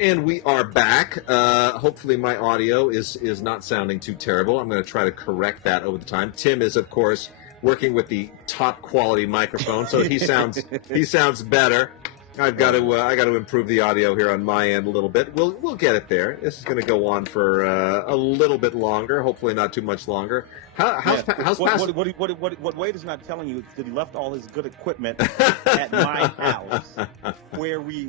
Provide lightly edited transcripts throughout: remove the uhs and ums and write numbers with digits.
And we are back. Hopefully my audio is not sounding too terrible. I'm going to try to correct that over the time. Tim is, of course, working with the top quality microphone, so he sounds better. I got to improve the audio here on my end a little bit. We'll get it there. This is going to go on for a little bit longer. Hopefully not too much longer. What Wade is not telling you is that he left all his good equipment at my house, where we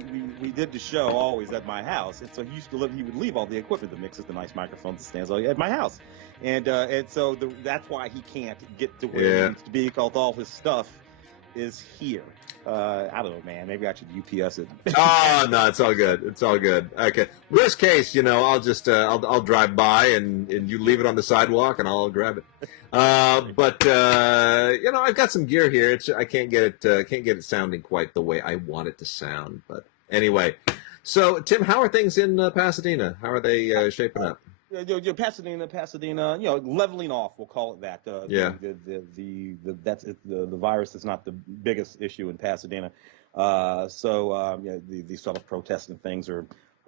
did the show always at my house. And so he would leave all the equipment, the mixers, the nice microphones, the stands, all at my house. And so that's why he can't get to where he needs to be, because all his stuff is here. I don't know, man. Maybe I should UPS it. Oh no, it's all good. It's all good. Okay. Worst case, I'll just I'll drive by and you leave it on the sidewalk and I'll grab it. But I've got some gear here. I can't get it sounding quite the way I want it to sound. But anyway, so Tim, how are things in Pasadena? How are they shaping up? Pasadena, leveling off. We'll call it that. The virus is not the biggest issue in Pasadena. The sort of protests and things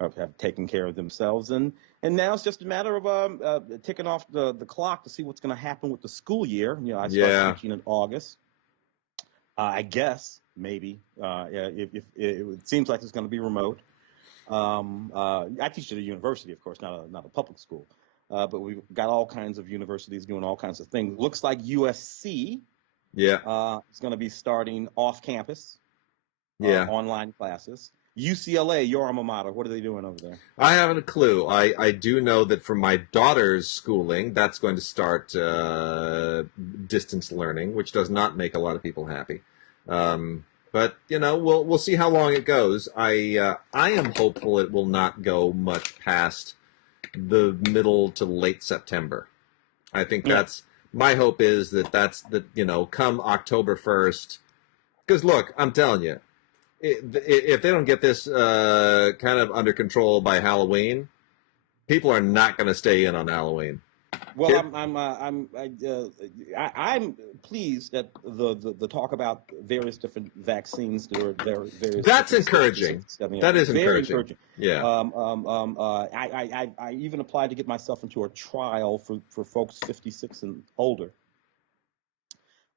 have taken care of themselves, and now it's just a matter of ticking off the clock to see what's going to happen with the school year. I start teaching in August. I guess maybe if it seems like it's going to be remote. I teach at a university, of course, not a public school, but we've got all kinds of universities doing all kinds of things. Looks like USC is going to be starting off campus, online classes. UCLA, your alma mater, what are they doing over there? I haven't a clue. I do know that for my daughter's schooling, that's going to start distance learning, which does not make a lot of people happy. But we'll see how long it goes. I am hopeful it will not go much past the middle to late September. I think that's my hope is that's come October 1st. Because look, I'm telling you, if they don't get this kind of under control by Halloween, people are not going to stay in on Halloween. Well, I'm pleased that the talk about various different vaccines that are there. That's encouraging. That is encouraging. Yeah. I even applied to get myself into a trial for folks 56 and older.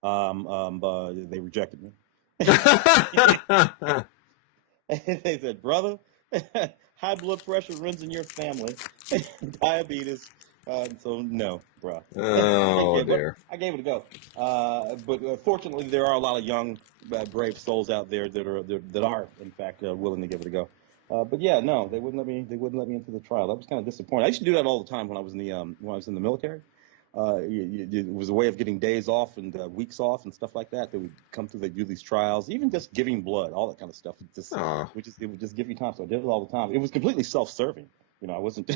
They rejected me. They said, "Brother, high blood pressure runs in your family, diabetes." So no, bro. Oh, dear. I gave it a go. But fortunately, there are a lot of young, brave souls out there that are in fact willing to give it a go. But yeah, no, they wouldn't let me. They wouldn't let me into the trial. That was kind of disappointing. I used to do that all the time when I was in the military. It was a way of getting days off and weeks off and stuff like that. They would come through. They do these trials, even just giving blood, all that kind of stuff. It would just give you time. So I did it all the time. It was completely self-serving. I wasn't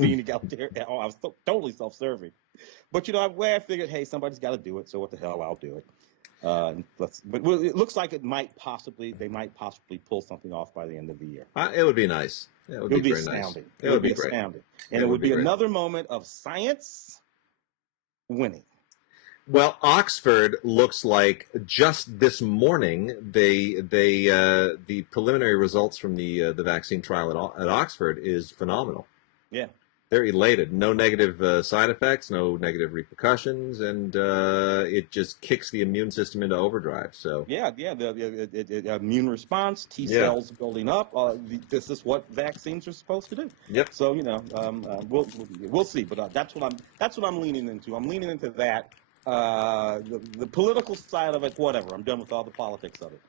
being out there at all. I was totally self-serving. But the way I figured, hey, somebody's got to do it, so what the hell, I'll do it. But it looks like they might possibly pull something off by the end of the year. It would be nice. It would be very astounding. Nice. It would be great. Astounding, and it would be another moment of science winning. Well, Oxford looks like just this morning the preliminary results from the vaccine trial at Oxford is phenomenal. Yeah, they're elated. No negative side effects, no negative repercussions, and it just kicks the immune system into overdrive. So the immune response, T cells building up. This is what vaccines are supposed to do. Yep. So we'll see, but that's what I'm leaning into. I'm leaning into that. The political side of it, whatever. I'm done with all the politics of it.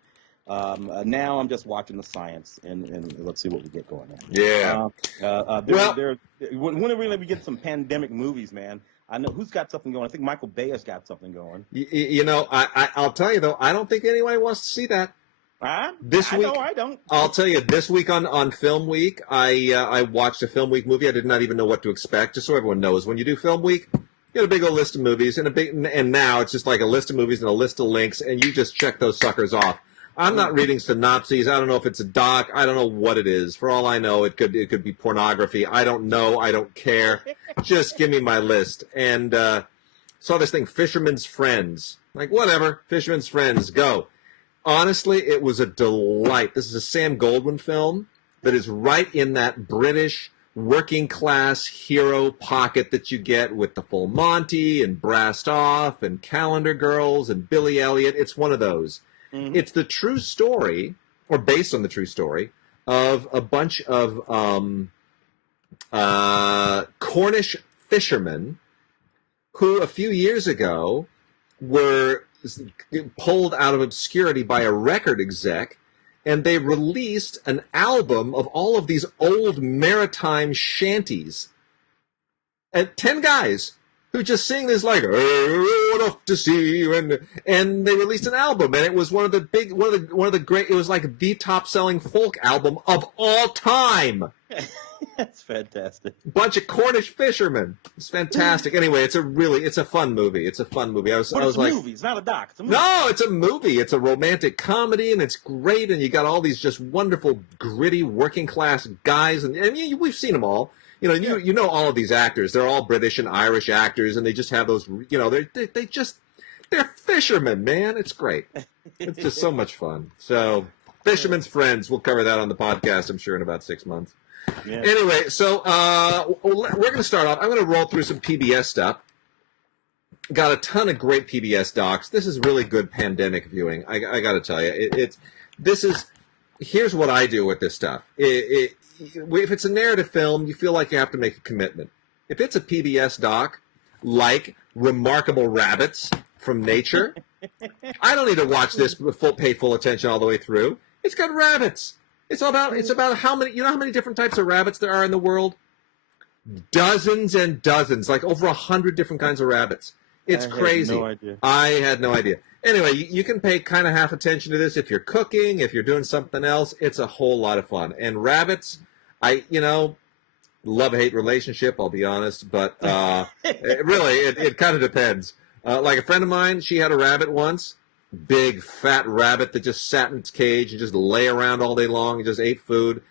Now I'm just watching the science, and let's see what we get going on. Yeah. When are we get some pandemic movies, man? I know who's got something going. I think Michael Bay has got something going. I'll tell you, though, I don't think anybody wants to see that. This week, I don't. I'll tell you, this week on Film Week, I watched a Film Week movie. I did not even know what to expect, just so everyone knows. When you do Film Week, you get a big old list of movies, and now it's just like a list of movies and a list of links, and you just check those suckers off. I'm not reading synopses. I don't know if it's a doc. I don't know what it is. For all I know, it could be pornography. I don't know. I don't care. Just give me my list. And saw this thing, Fisherman's Friends. Like, whatever. Fisherman's Friends. Go. Honestly, it was a delight. This is a Sam Goldwyn film. that is right in that British working class hero pocket that you get with the Full Monty and Brassed Off and Calendar Girls and Billy Elliot. It's one of those. Mm-hmm. It's the true story, or based on the true story, of a bunch of Cornish fishermen who a few years ago were pulled out of obscurity by a record exec, and they released an album of all of these old maritime shanties. And 10 guys who just sing this like, "Oh, off to sea," and they released an album, and it was one of the great. It was like the top selling folk album of all time. That's fantastic. Bunch of Cornish fishermen. It's fantastic. Anyway, it's a fun movie. It's a fun movie. It's a movie. It's not a doc. It's a movie. No, it's a movie. It's a romantic comedy, and it's great. And you got all these just wonderful, gritty, working class guys, and we've seen them all. You know all of these actors. They're all British and Irish actors, and they just have those. They're fishermen, man. It's great. It's just so much fun. So, Fisherman's Friends. We'll cover that on the podcast, I'm sure, in about 6 months. Yeah. Anyway, so we're going to start off. I'm going to roll through some PBS stuff. Got a ton of great PBS docs. This is really good pandemic viewing. I got to tell you, here's what I do with this stuff. If it's a narrative film, you feel like you have to make a commitment. If it's a PBS doc, like Remarkable Rabbits from Nature, I don't need to watch this pay full attention all the way through. It's got rabbits. It's about how many different types of rabbits there are in the world? Dozens and dozens, like over 100 different kinds of rabbits. It's crazy. I had no idea. Anyway, you can pay kind of half attention to this if you're cooking, if you're doing something else. It's a whole lot of fun. And rabbits, love-hate relationship, I'll be honest, but it kind of depends. Like a friend of mine, she had a rabbit once. Big fat rabbit that just sat in its cage and just lay around all day long and just ate food.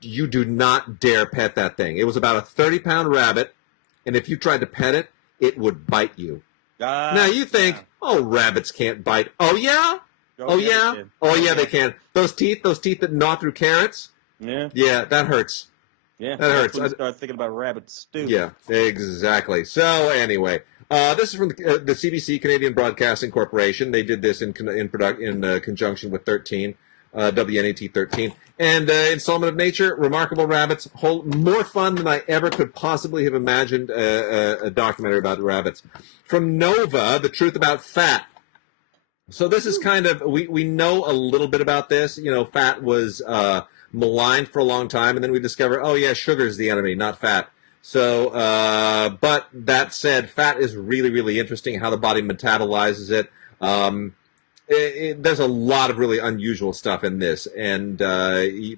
You do not dare pet that thing. It was about a 30-pound rabbit, and if you tried to pet it, it would bite you. Now you think, rabbits can't bite. Oh yeah? They can. Those teeth that gnaw through carrots? Yeah, that hurts. Yeah, that hurts. When you start thinking about rabbit stew. Yeah, exactly. So anyway, this is from the CBC, Canadian Broadcasting Corporation. They did this in conjunction with 13, WNET 13. And Installment of Nature, Remarkable Rabbits, more fun than I ever could possibly have imagined a documentary about rabbits. From Nova, The Truth About Fat. So this is kind of, we know a little bit about this. Fat was maligned for a long time, and then we discover, sugar is the enemy, not fat. So, but that said, fat is really, really interesting, how the body metabolizes it. There's a lot of really unusual stuff in this, and they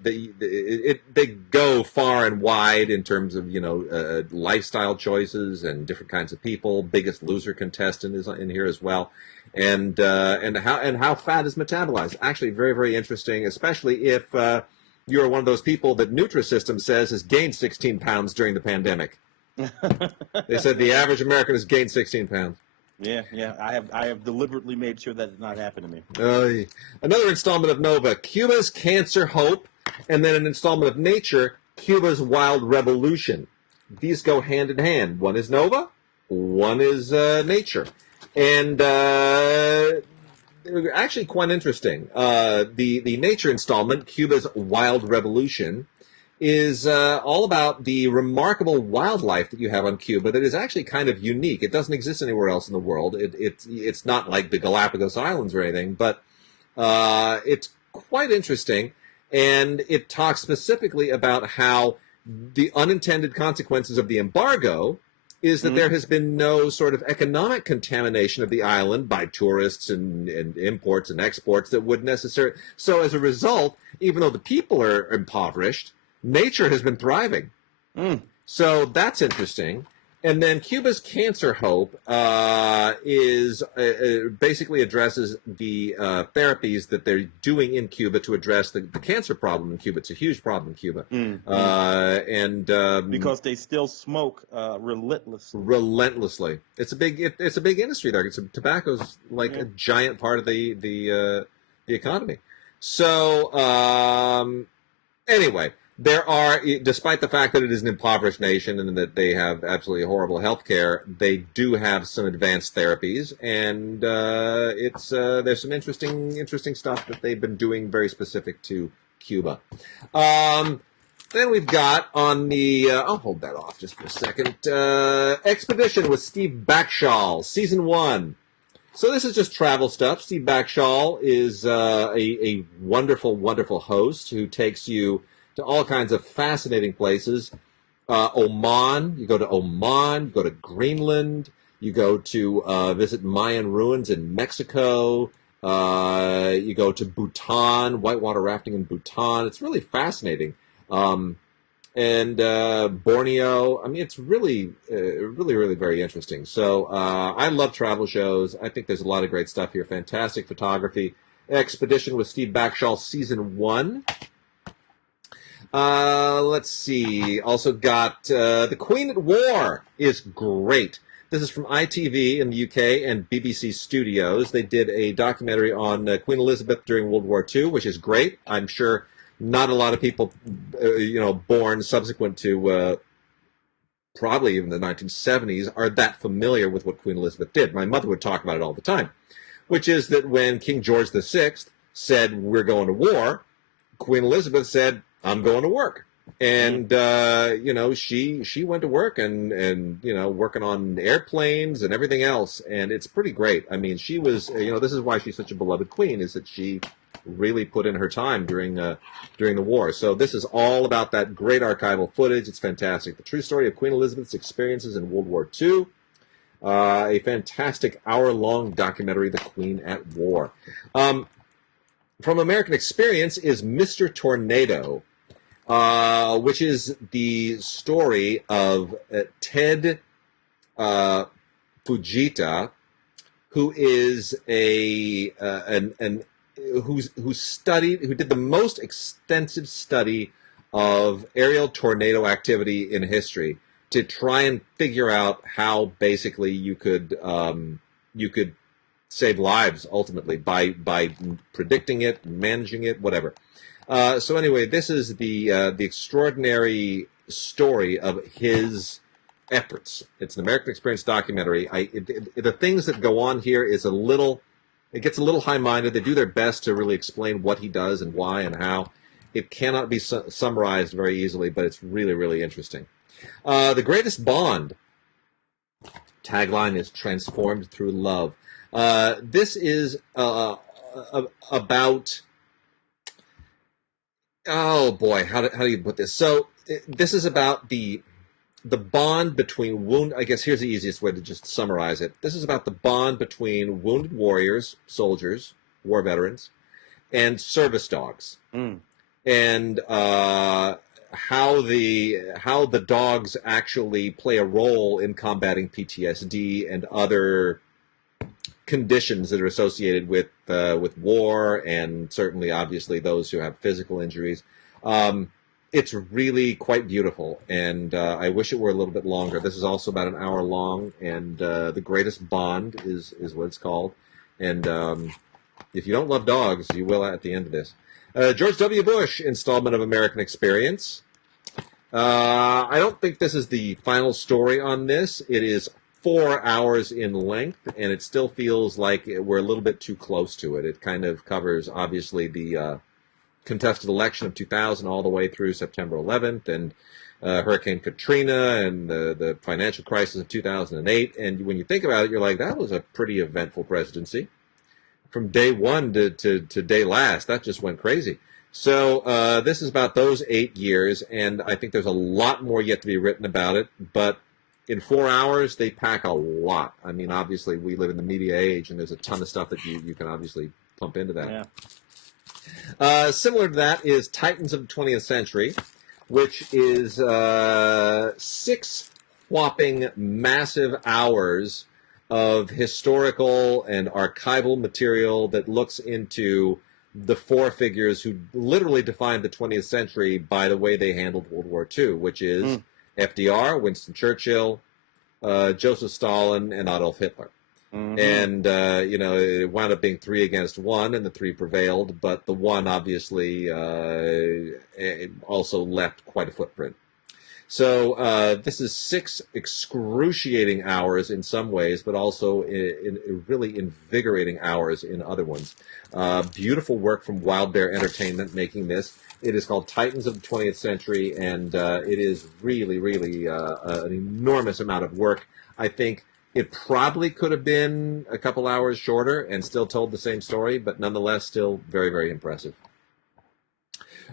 go far and wide in terms of lifestyle choices and different kinds of people. Biggest Loser contestant is in here as well, and how fat is metabolized. Actually, very, very interesting, especially if you're one of those people that Nutrisystem says has gained 16 pounds during the pandemic. They said the average American has gained 16 pounds. Yeah. I have deliberately made sure that did not happen to me. Another installment of Nova, Cuba's Cancer Hope, and then an installment of Nature, Cuba's Wild Revolution. These go hand in hand. One is Nova, one is Nature. And actually quite interesting. The Nature installment, Cuba's Wild Revolution, is all about the remarkable wildlife that you have on Cuba that is actually kind of unique. It doesn't exist anywhere else in the world. It's not like the Galapagos Islands or anything, but it's quite interesting. And it talks specifically about how the unintended consequences of the embargo is that there has been no sort of economic contamination of the island by tourists and imports and exports that would necessarily. So as a result, even though the people are impoverished, nature has been thriving. So that's interesting. And then Cuba's Cancer Hope is basically addresses the therapies that they're doing in Cuba to address the cancer problem in Cuba. It's a huge problem in Cuba. Because they still smoke relentlessly. Relentlessly. It's a big industry there. Tobacco's like a giant part of the economy. So Anyway, there are, despite the fact that it is an impoverished nation and that they have absolutely horrible health care, they do have some advanced therapies, and there's some interesting stuff that they've been doing very specific to Cuba. Then we've got on the, I'll hold that off just for a second, Expedition with Steve Backshall, Season 1. So this is just travel stuff. Steve Backshall is a wonderful, wonderful host who takes you to all kinds of fascinating places. Oman, you go to Oman, you go to Greenland, you go to visit Mayan ruins in Mexico, you go to Bhutan, whitewater rafting in Bhutan. It's really fascinating. And Borneo. I mean, it's really, really very interesting. So I love travel shows. I think there's a lot of great stuff here. Fantastic photography. Expedition with Steve Backshall, Season 1. Let's see. Also got The Queen at War is great. This is from ITV in the UK and BBC Studios. They did a documentary on Queen Elizabeth during World War II, which is great. I'm sure not a lot of people, born subsequent to probably even the 1970s are that familiar with what Queen Elizabeth did. My mother would talk about it all the time, which is that when King George VI said, "We're going to war," Queen Elizabeth said, "I'm going to work." And, she went to work and working on airplanes and everything else. And it's pretty great. I mean, she was, this is why she's such a beloved queen, is that she really put in her time during the war. So this is all about that great archival footage. It's fantastic. The true story of Queen Elizabeth's experiences in World War II. A fantastic hour-long documentary, The Queen at War. From American Experience is Mr. Tornado, which is the story of Ted Fujita, who is who did the most extensive study of aerial tornado activity in history to try and figure out how basically you could save lives ultimately by predicting it, managing it, whatever. So anyway, this is the extraordinary story of his efforts. It's an American Experience documentary. The things that go on here is it gets a little high-minded. They do their best to really explain what he does and why and how. It cannot be summarized very easily, but it's really, really interesting. The Greatest Bond. Tagline is Transformed Through Love. This is about... Oh, boy, how do you put this? So this is about the bond between I guess here's the easiest way to just summarize it. This is about the bond between wounded warriors, soldiers, war veterans, and service dogs. And how the dogs actually play a role in combating PTSD and other conditions that are associated with war, and certainly, obviously, those who have physical injuries. It's really quite beautiful, and I wish it were a little bit longer. This is also about an hour long, and The Greatest Bond is what it's called. And if you don't love dogs, you will at the end of this. George W. Bush installment of American Experience. I don't think this is the final story on this. It is 4 hours in length, and it still feels like we're a little bit too close to it. It kind of covers, obviously, the contested election of 2000 all the way through September 11th, and Hurricane Katrina, and the financial crisis of 2008. And when you think about it, you're like, that was a pretty eventful presidency. From day one to day last, that just went crazy. So this is about those 8 years, and I think there's a lot more yet to be written about it, but in 4 hours, they pack a lot. I mean, obviously, we live in the media age, and there's a ton of stuff that you can obviously pump into that. Yeah. Similar to that is Titans of the 20th Century, which is 6 whopping massive hours of historical and archival material that looks into the 4 figures who literally defined the 20th century by the way they handled World War II, which is FDR, Winston Churchill, Joseph Stalin, and Adolf Hitler. And, it wound up being 3-1, and the 3 prevailed, but the 1 obviously also left quite a footprint. So this is 6 excruciating hours in some ways, but also in really invigorating hours in other ones. Beautiful work from Wild Bear Entertainment making this. It is called Titans of the 20th Century, and it is really, really an enormous amount of work. I think it probably could have been a couple hours shorter and still told the same story, but nonetheless still very, very impressive.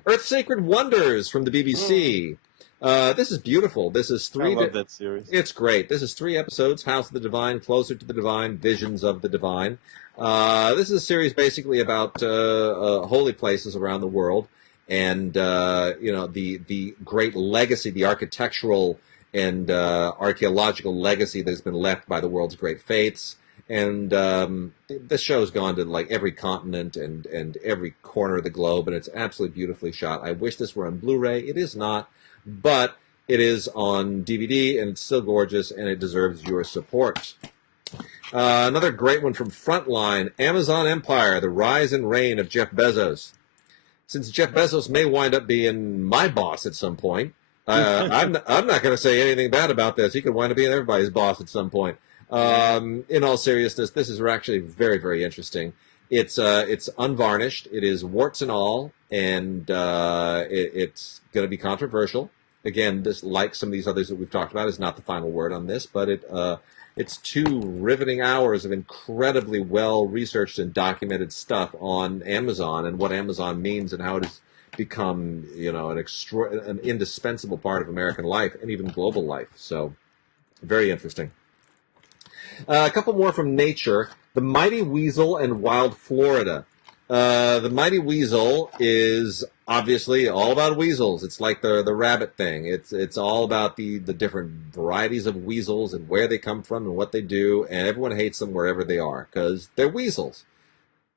Earth Sacred Wonders from the BBC. This is beautiful. This is 3. I love that series. It's great. This is 3 episodes: House of the Divine, Closer to the Divine, Visions of the Divine. This is a series basically about holy places around the world, and the great legacy, the architectural and archaeological legacy that has been left by the world's great faiths. And this show's gone to like every continent and every corner of the globe, and it's absolutely beautifully shot. I wish this were on Blu-ray. It is not, but it is on DVD, and it's still gorgeous, and it deserves your support. Another great one from Frontline, Amazon Empire, The Rise and Reign of Jeff Bezos. Since Jeff Bezos may wind up being my boss at some point, I'm not going to say anything bad about this. He could wind up being everybody's boss at some point. In all seriousness, this is actually very, very interesting. It's unvarnished. It is warts and all, and it's going to be controversial. Again, this, like some of these others that we've talked about, is not the final word on this, but it's 2 riveting hours of incredibly well-researched and documented stuff on Amazon and what Amazon means and how it has become, an indispensable part of American life and even global life. So, very interesting. A couple more from Nature. The Mighty Weasel and Wild Florida. The Mighty Weasel is obviously all about weasels. It's like the rabbit thing. It's all about the different varieties of weasels and where they come from and what they do, and everyone hates them wherever they are because they're weasels.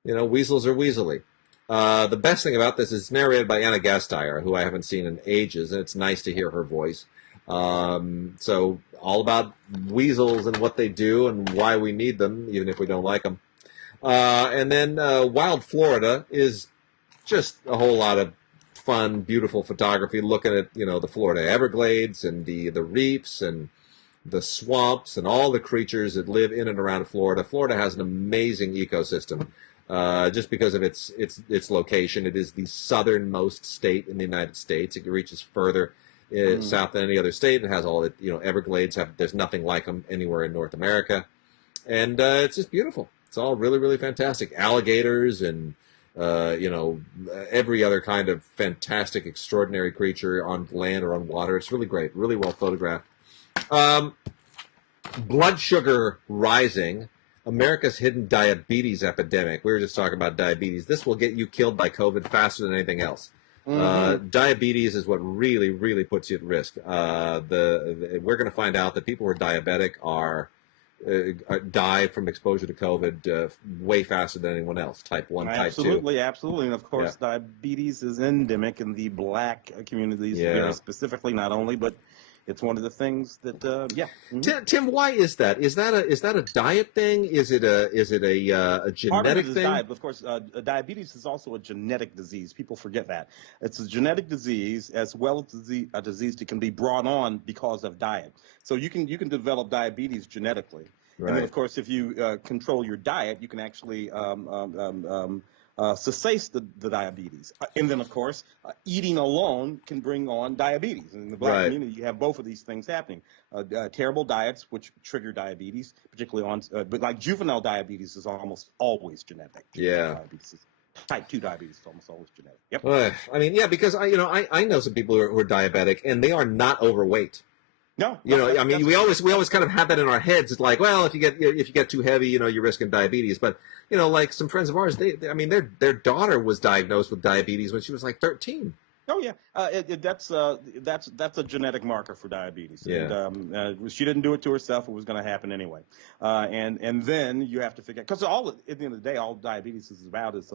Weasels are weaselly. The best thing about this is it's narrated by Anna Gasteyer, who I haven't seen in ages, and it's nice to hear her voice. So all about weasels and what they do and why we need them, even if we don't like them. And then Wild Florida is just a whole lot of fun, beautiful photography, looking at the Florida Everglades and the reefs and the swamps and all the creatures that live in and around Florida. Florida has an amazing ecosystem. Just because of its location. It is the southernmost state in the United States. It reaches further south than any other state. It has all the Everglades. There's nothing like them anywhere in North America, and it's just beautiful. It's all really, really fantastic. Alligators and every other kind of fantastic, extraordinary creature on land or on water. It's really great. Really well photographed. Blood sugar rising. America's hidden diabetes epidemic. We were just talking about diabetes. This will get you killed by COVID faster than anything else. Diabetes is what really, really puts you at risk. We're going to find out that people who are diabetic die from exposure to COVID way faster than anyone else. Type 1, type 2. Absolutely. And of course, diabetes is endemic in the black communities, very specifically, not only, but it's one of the things that, Tim, why is that? Is that a diet thing? Is it a genetic Part of it is thing? diet, but of course, diabetes is also a genetic disease. People forget that. It's a genetic disease as well as a disease that can be brought on because of diet. So you can develop diabetes genetically. Right. And then, of course, if you control your diet, you can actually cessate the diabetes. And then, of course, eating alone can bring on diabetes. And in the black community, you have both of these things happening. Terrible diets, which trigger diabetes, particularly but like juvenile diabetes is almost always genetic. Diabetes type 2 diabetes is almost always genetic. Yep. I mean, because I know some people who are diabetic, and they are not overweight. No, I mean, we always kind of have that in our heads. It's like, well, if you get too heavy, you're risking diabetes. But like some friends of ours, their daughter was diagnosed with diabetes when she was like 13. Oh yeah, that's a genetic marker for diabetes. Yeah. And she didn't do it to herself; it was going to happen anyway. And then you have to figure, because at the end of the day, all diabetes is about is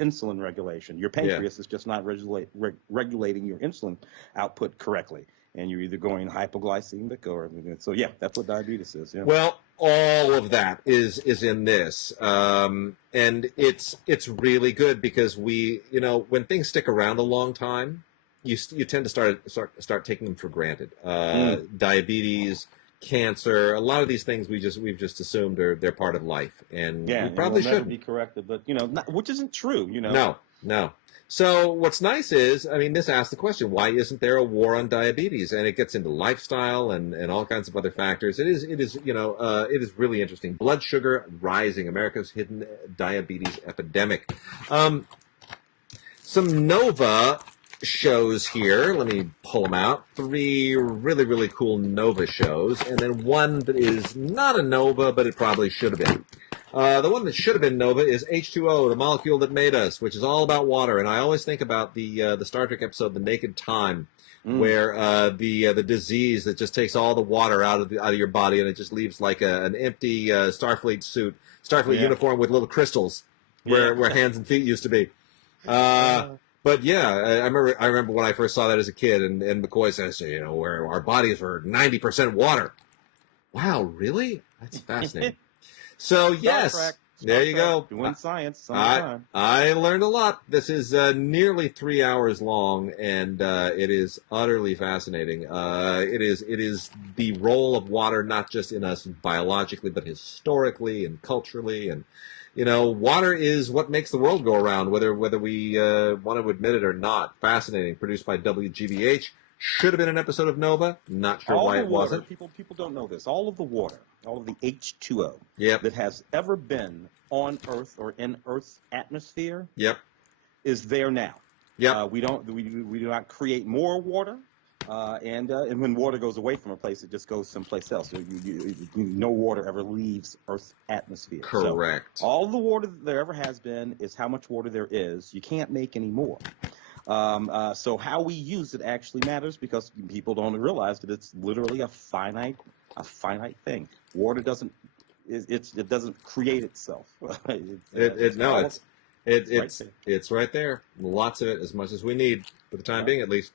insulin regulation. Your pancreas is just not regulating your insulin output correctly. and you're either going hypoglycemic or so. Yeah, that's what diabetes is. Yeah. Well, all of that is in this, and it's really good because when things stick around a long time, you tend to start taking them for granted. Diabetes, cancer, a lot of these things we've just assumed they're part of life, and Yeah, we and probably will never shouldn't. be corrected, but which isn't true. No. So what's nice is, I mean, this asks the question: why isn't there a war on diabetes? And it gets into lifestyle and all kinds of other factors. It is really interesting. Blood sugar rising, America's hidden diabetes epidemic. Some Nova shows here. Let me pull them out. 3 really, really cool Nova shows, and then one that is not a Nova, but it probably should have been. The one that should have been Nova is H2O, the molecule that made us, which is all about water. And I always think about the Star Trek episode, The Naked Time, where the disease that just takes all the water out of your body, and it just leaves like an empty Starfleet uniform with little crystals where hands and feet used to be. But yeah, I remember when I first saw that as a kid, and McCoy says, where our bodies were 90% water. Wow, really? That's fascinating. So yes, there you go. Doing science. I learned a lot. This is nearly 3 hours long, and it is utterly fascinating. It is the role of water not just in us biologically, but historically and culturally, and water is what makes the world go around, whether we want to admit it or not. Fascinating. Produced by WGBH. Should have been an episode of Nova. Not sure why it wasn't. People don't know this. All of the water, all of the H2O that has ever been on Earth or in Earth's atmosphere is there now. We do not create more water, and when water goes away from a place, it just goes someplace else. So no water ever leaves Earth's atmosphere. Correct. So all the water that there ever has been is how much water there is. You can't make any more. So how we use it actually matters because people don't realize that it's literally a finite thing. Water doesn't create itself. It's right there. Lots of it, as much as we need for the time being, at least.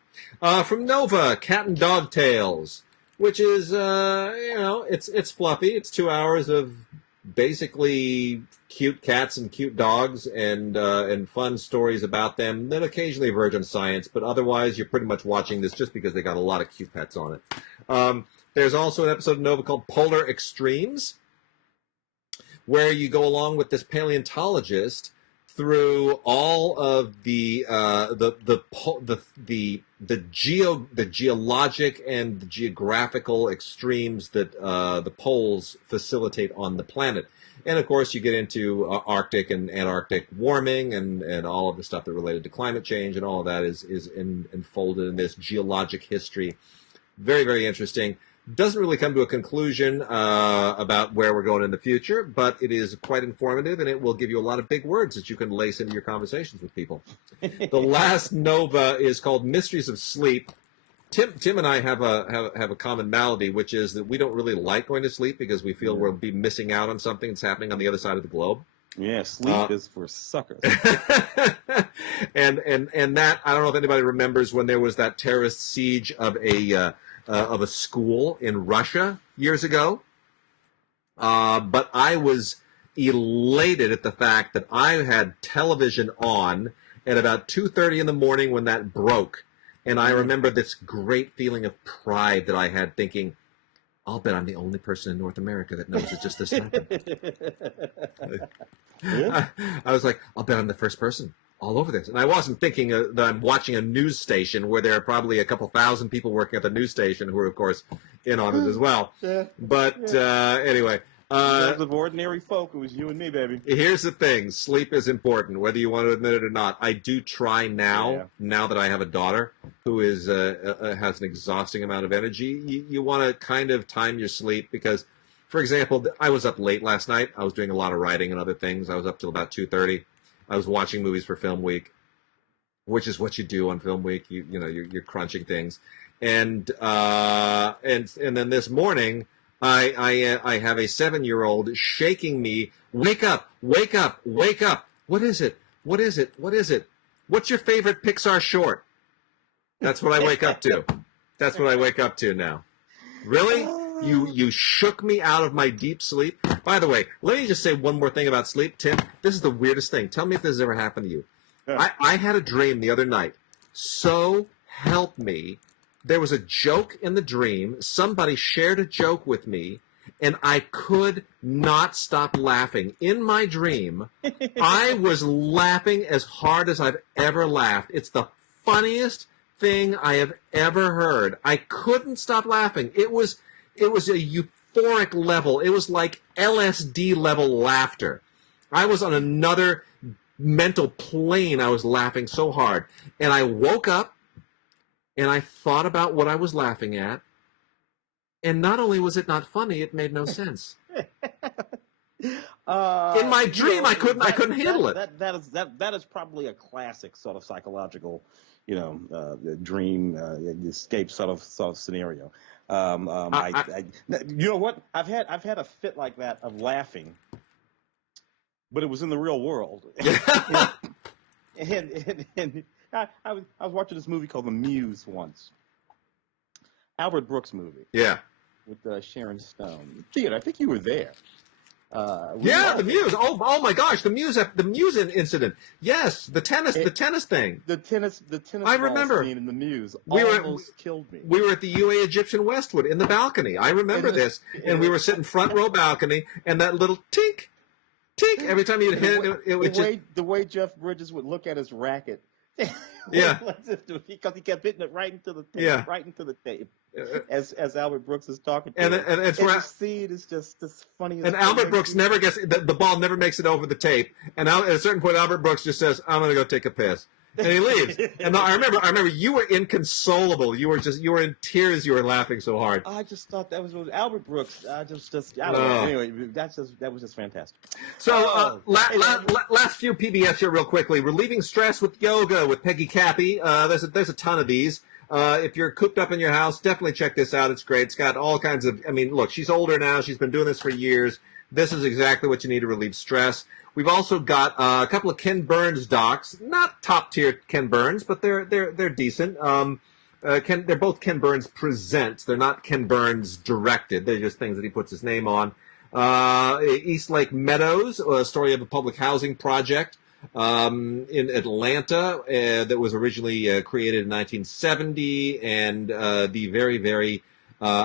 From Nova, Cat and Dog Tales, which is it's fluffy. It's 2 hours of basically cute cats and cute dogs and fun stories about them that occasionally verge on science, but otherwise you're pretty much watching this just because they got a lot of cute pets on it. There's also an episode of Nova called Polar Extremes, where you go along with this paleontologist through all of the geologic and the geographical extremes that the poles facilitate on the planet. And of course, you get into Arctic and Antarctic warming and all of the stuff that related to climate change, and all of that is enfolded in this geologic history. Very, very interesting. Doesn't really come to a conclusion about where we're going in the future, but it is quite informative, and it will give you a lot of big words that you can lace into your conversations with people. The last Nova is called Mysteries of Sleep. Tim and I have a common malady, which is that we don't really like going to sleep because we feel we'll be missing out on something that's happening on the other side of the globe. Yeah, sleep is for suckers. and that, I don't know if anybody remembers when there was that terrorist siege of a school in Russia years ago. But I was elated at the fact that I had television on at about 2:30 in the morning when that broke. And I remember this great feeling of pride that I had, thinking, I'll bet I'm the only person in North America that knows that just this happened. I was like, I'll bet I'm the first person all over this. And I wasn't thinking that I'm watching a news station where there are probably a couple thousand people working at the news station who are, of course, in on it as well. But anyway. Of ordinary folk, it was you and me, baby. Here's the thing. Sleep is important, whether you want to admit it or not. I do try now that I have a daughter who is has an exhausting amount of energy. You want to kind of time your sleep because, for example, I was up late last night. I was doing a lot of writing and other things. I was up till about 2:30. I was watching movies for Film Week, which is what you do on Film Week. You're crunching things. And then this morning, I have a 7-year-old shaking me. Wake up! Wake up! Wake up! What is it? What is it? What is it? What's your favorite Pixar short? That's what I wake up to. That's what I wake up to now. Really? You shook me out of my deep sleep. By the way, let me just say one more thing about sleep, Tim. This is the weirdest thing. Tell me if this has ever happened to you. I had a dream the other night. So help me. There was a joke in the dream. Somebody shared a joke with me, and I could not stop laughing. In my dream, I was laughing as hard as I've ever laughed. It's the funniest thing I have ever heard. I couldn't stop laughing. It was a euphoric level. It was like LSD level laughter. I was on another mental plane. I was laughing so hard. And I woke up and I thought about what I was laughing at. And not only was it not funny, it made no sense. In my dream, I couldn't handle it. That is probably a classic sort of psychological, dream escape sort of scenario. You know what? I've had a fit like that of laughing, but it was in the real world. and I was watching this movie called The Muse once. Albert Brooks movie. Yeah. With Sharon Stone. Theater. I think you were there. The Muse. Oh my gosh, the Muse incident. Yes, the tennis thing. The tennis. I remember scene in the Muse almost killed me. We were at the UA Egyptian Westwood in the balcony. I remember this, and we were sitting front row balcony, and that little tink every time you'd hit it. The way Jeff Bridges would look at his racket. Yeah, because he kept hitting it right into the tape, as Albert Brooks is talking to him. And the scene is just funny. And Albert Brooks never gets the ball, never makes it over the tape. And at a certain point, Albert Brooks just says, "I'm going to go take a piss," and he leaves. And I remember you were inconsolable. You were in tears. You were laughing so hard. I just thought that was Albert Brooks. I don't know. Anyway, that was just fantastic. So last few PBS here real quickly. Relieving stress with yoga with Peggy Cappy. There's a ton of these. If you're cooped up in your house, definitely check this out. It's great. It's got all kinds of. I mean, look, she's older now. She's been doing this for years. This is exactly what you need to relieve stress. We've also got a couple of Ken Burns docs, not top tier Ken Burns, but they're decent. They're both Ken Burns presents. They're not Ken Burns directed. They're just things that he puts his name on. East Lake Meadows, a story of a public housing project in Atlanta that was originally created in 1970, and the very, very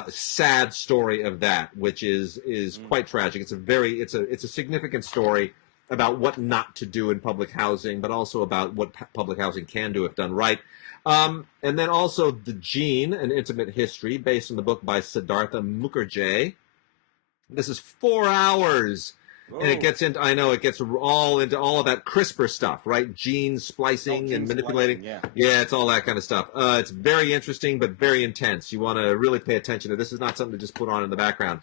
sad story of that, which is quite tragic. It's a significant story about what not to do in public housing, but also about what public housing can do if done right. And then also The Gene, an intimate history based on the book by Siddhartha Mukherjee. This is 4 hours. Whoa. And it gets all into all of that CRISPR stuff, right? Gene splicing and manipulating. Yeah, it's all that kind of stuff. It's very interesting, but very intense. You want to really pay attention to this. Is not something to just put on in the background.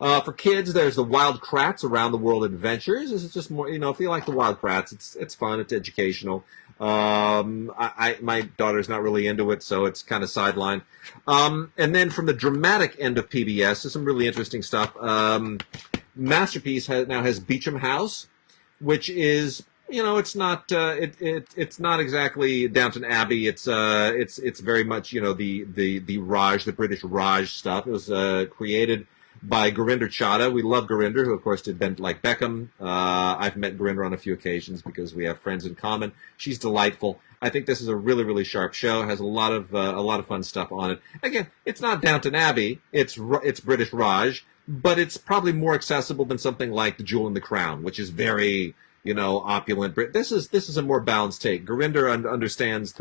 For kids, there's the Wild Kratts Around the World Adventures. This is just more, if you like the Wild Kratts, it's fun, it's educational. My daughter's not really into it, so it's kind of sidelined. And then from the dramatic end of PBS, there's some really interesting stuff. Masterpiece now has Beecham House, which is, it's not it's not exactly Downton Abbey. It's very much the Raj, the British Raj stuff. It was created by Gurinder Chadha. We love Gurinder, who of course did Ben Like Beckham. I've met Gurinder on a few occasions because we have friends in common. She's delightful. I think this is a really, really sharp show. Has a lot of fun stuff on it. Again, it's not Downton Abbey. It's British Raj, but it's probably more accessible than something like The Jewel and the Crown, which is very opulent. This is a more balanced take. Gurinder understands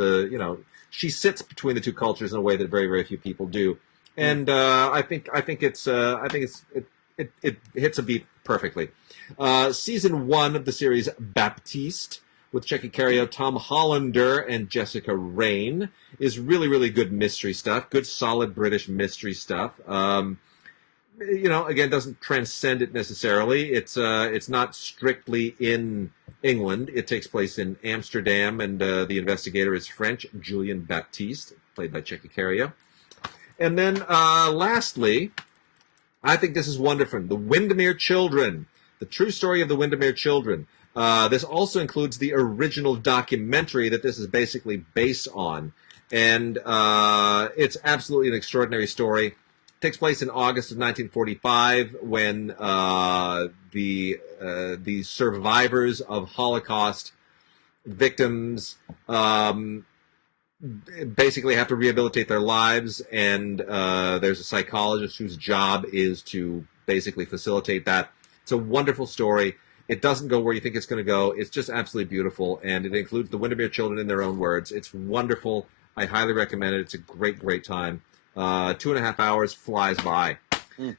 she sits between the two cultures in a way that very, very few people do. And I think it hits a beat perfectly. Season 1 of the series Baptiste with Checky Cario, Tom Hollander, and Jessica Raine is really, really good mystery stuff. Good, solid British mystery stuff. Again, doesn't transcend it necessarily. It's not strictly in England. It takes place in Amsterdam, and the investigator is French, Julien Baptiste, played by Checky Cario. And then, lastly, I think this is wonderful. The Windermere Children, the true story of the Windermere Children. This also includes the original documentary that this is basically based on. and it's absolutely an extraordinary story. It takes place in August of 1945 when the survivors of Holocaust victims basically have to rehabilitate their lives, and there's a psychologist whose job is to basically facilitate that. It's a wonderful story. It doesn't go where you think it's going to go. It's just absolutely beautiful, and it includes the Windermere children in their own words. It's wonderful. I highly recommend it. It's a great, great time. 2.5 hours flies by.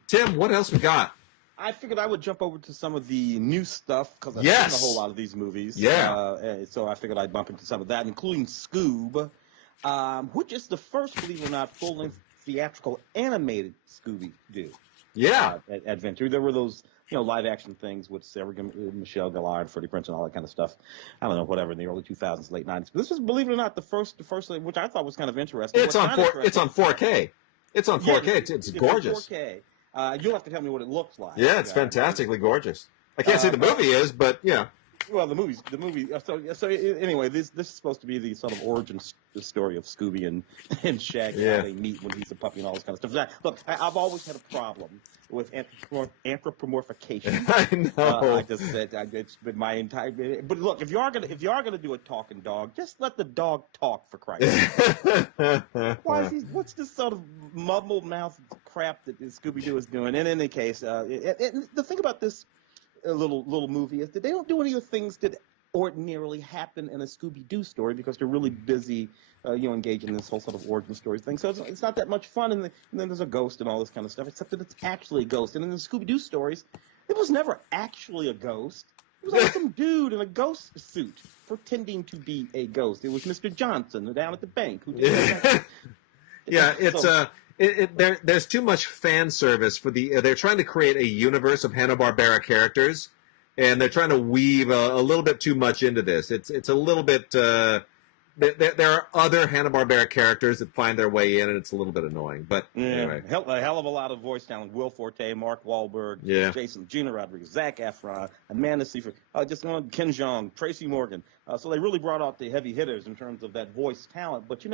Tim, what else we got? I figured I would jump over to some of the new stuff because I've Yes. seen a whole lot of these movies. Yeah. So I figured I'd bump into some of that, including Scoob, which is the first, believe it or not, full-length theatrical animated Scooby-Doo. Yeah. Adventure. There were those, live-action things with Sarah Michelle Gellar, Freddie Prinze, and all that kind of stuff. I don't know, whatever, in the early 2000s, late 90s. But this was, believe it or not, the first, which I thought was kind of interesting. It's on 4K. It's on 4K. Yeah, it's gorgeous. 4K. You'll have to tell me what it looks like. Yeah, it's fantastically gorgeous. I can't say the movie is, but yeah. Well, the movie. So anyway, this is supposed to be the sort of origin story of Scooby and Shaggy, how they meet when he's a puppy and all this kind of stuff. Look, I've always had a problem with anthropomorphication. I know. I just said it's been my entire. But look, if you are gonna do a talking dog, just let the dog talk, for Christ's sake. What's this sort of mumble mouth crap that Scooby-Doo is doing? In any case, the thing about this little movie is that they don't do any of the things that ordinarily happen in a Scooby-Doo story because they're really busy, engaging in this whole sort of origin story thing. So it's not that much fun, and then there's a ghost and all this kind of stuff, except that it's actually a ghost. And in the Scooby-Doo stories, it was never actually a ghost. It was like some dude in a ghost suit pretending to be a ghost. It was Mr. Johnson down at the bank who did that. Yeah, there's too much fan service for they're trying to create a universe of Hanna-Barbera characters, and they're trying to weave a little bit too much into this. It's a little bit. There are other Hanna-Barbera characters that find their way in, and it's a little bit annoying. But anyway, a hell of a lot of voice talent: Will Forte, Mark Wahlberg, Jason, Gina Rodriguez, Zac Efron, Amanda Seyfried, Ken Jeong, Tracy Morgan. So they really brought out the heavy hitters in terms of that voice talent. But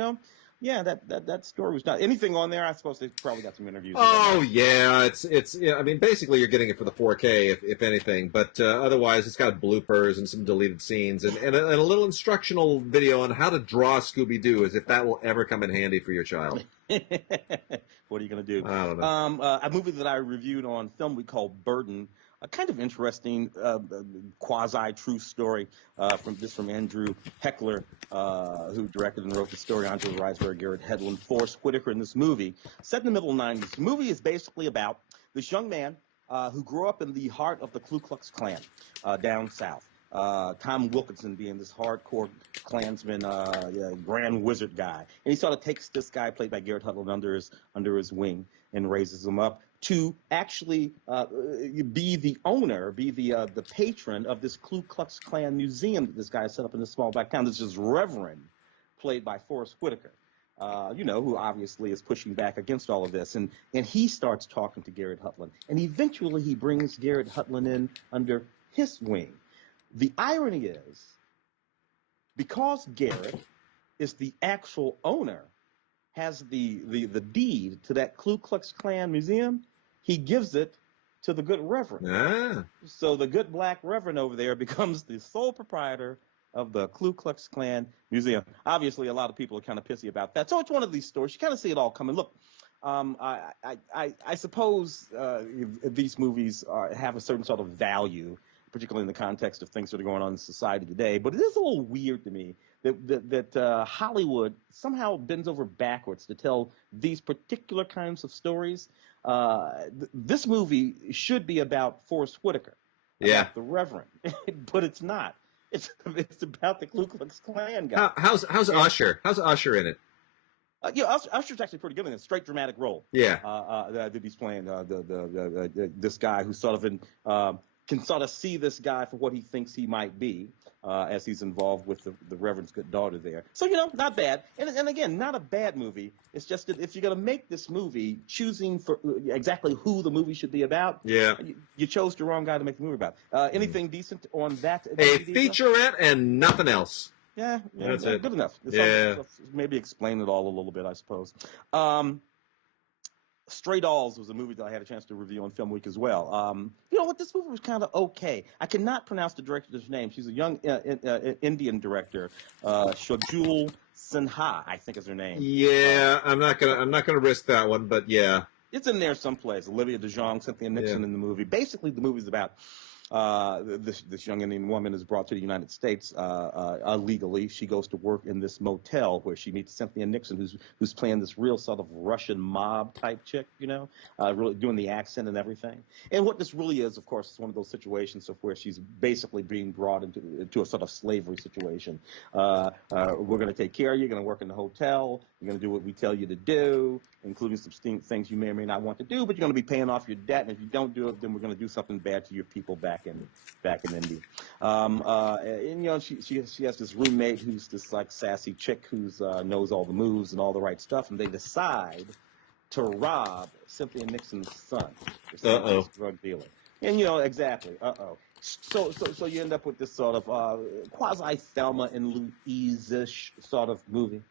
yeah, that story was not anything on there. I suppose they probably got some interviews. Oh yeah, it's. I mean, basically you're getting it for the 4K, if anything. But otherwise, it's got bloopers and some deleted scenes and a little instructional video on how to draw Scooby-Doo, as if that will ever come in handy for your child. What are you going to do? I don't know. A movie that I reviewed on film we call Burden. A kind of interesting quasi-true story from Andrew Heckler, who directed and wrote the story, Andre Riseborough, Garrett Hedlund, Forrest Whitaker in this movie. Set in the middle 90s. The movie is basically about this young man who grew up in the heart of the Ku Klux Klan down south. Tom Wilkinson being this hardcore Klansman, grand wizard guy. And he sort of takes this guy, played by Garrett Hedlund, under his wing and raises him up to actually be the owner, be the patron of this Ku Klux Klan museum that this guy set up in this small black town. This is Reverend, played by Forrest Whitaker, who obviously is pushing back against all of this. And he starts talking to Garrett Hedlund. And eventually he brings Garrett Hedlund in under his wing. The irony is, because Garrett is the actual owner, has the deed to that Ku Klux Klan museum, he gives it to the good Reverend. Ah. So the good black Reverend over there becomes the sole proprietor of the Ku Klux Klan museum. Obviously, a lot of people are kind of pissy about that. So it's one of these stories. You kind of see it all coming. Look, I suppose these movies have a certain sort of value, particularly in the context of things that are going on in society today. But it is a little weird to me that Hollywood somehow bends over backwards to tell these particular kinds of stories. This movie should be about Forrest Whitaker, about the Reverend, but it's not. It's about the Ku Klux Klan guy. How's Usher? How's Usher in it? Usher's actually pretty good in a straight dramatic role. Yeah. That he's playing this guy who's sort of can sort of see this guy for what he thinks he might be, as he's involved with the Reverend's good daughter there. So, not bad. And again, not a bad movie. It's just that if you're going to make this movie, choosing for exactly who the movie should be about, you chose the wrong guy to make the movie about. Anything decent on that? A featurette and nothing else. Yeah, That's it. good enough. Yeah. Maybe explain it all a little bit, I suppose. Um, Stray Dolls was a movie that I had a chance to review on Film Week as well. You know what? This movie was kind of okay. I cannot pronounce the director's name. She's a young Indian director, Shojul Sinha, I think is her name. Yeah, I'm not gonna risk that one, but yeah. It's in there someplace. Olivia DeJonge, Cynthia Nixon Yeah. in the movie. Basically, the movie's about this young Indian woman is brought to the United States illegally. She goes to work in this motel where she meets Cynthia Nixon, who's playing this real sort of Russian mob type chick, really doing the accent and everything. And what this really is, of course, is one of those situations of where she's basically being brought into a sort of slavery situation. We're going to take care of you. You're going to work in the hotel. You're going to do what we tell you to do, including some things you may or may not want to do, but you're going to be paying off your debt. And if you don't do it, then we're going to do something bad to your people back in India. And she has this roommate who's this like sassy chick who's knows all the moves and all the right stuff, and they decide to rob Cynthia Nixon's son. Uh-oh. Drug dealer. And exactly. So you end up with this sort of quasi Thelma and Louise-ish sort of movie.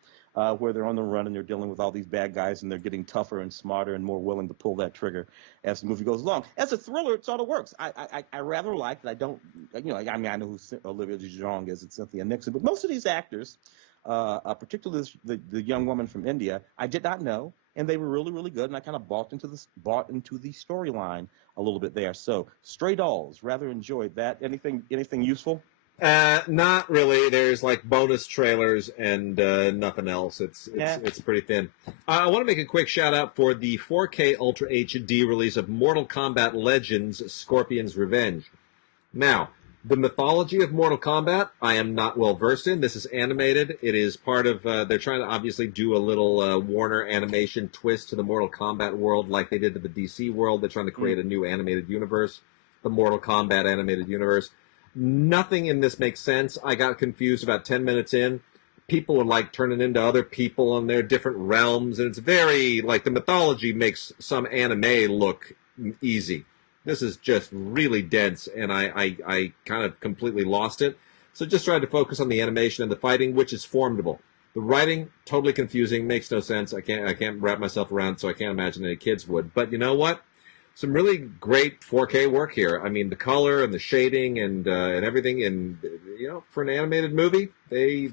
Where they're on the run and they're dealing with all these bad guys and they're getting tougher and smarter and more willing to pull that trigger as the movie goes along. As a thriller, it sort of works. I rather like it. I don't, I know who Olivia DeJonge is and Cynthia Nixon, but most of these actors, particularly the young woman from India, I did not know, and they were really, really good, and I kind of bought into the storyline a little bit there. So, Stray Dolls, rather enjoyed that. Anything useful? Not really. There's like bonus trailers and nothing else. It's pretty thin. I want to make a quick shout out for the 4K Ultra HD release of Mortal Kombat Legends: Scorpion's Revenge. Now, the mythology of Mortal Kombat, I am not well versed in. This is animated. It is part of. They're trying to obviously do a little Warner animation twist to the Mortal Kombat world, like they did to the DC world. They're trying to create a new animated universe, the Mortal Kombat animated universe. Nothing in this makes sense. I got confused about 10 minutes in. People are like turning into other people in their different realms, and it's very like the mythology makes some anime look easy. This is just really dense, and I kind of completely lost it. So just tried to focus on the animation and the fighting, which is formidable. The writing, totally confusing, makes no sense. I can't wrap myself around, so I can't imagine any kids would. But you know what? Some really great 4K work here. I mean, the color and the shading and everything, and for an animated movie, they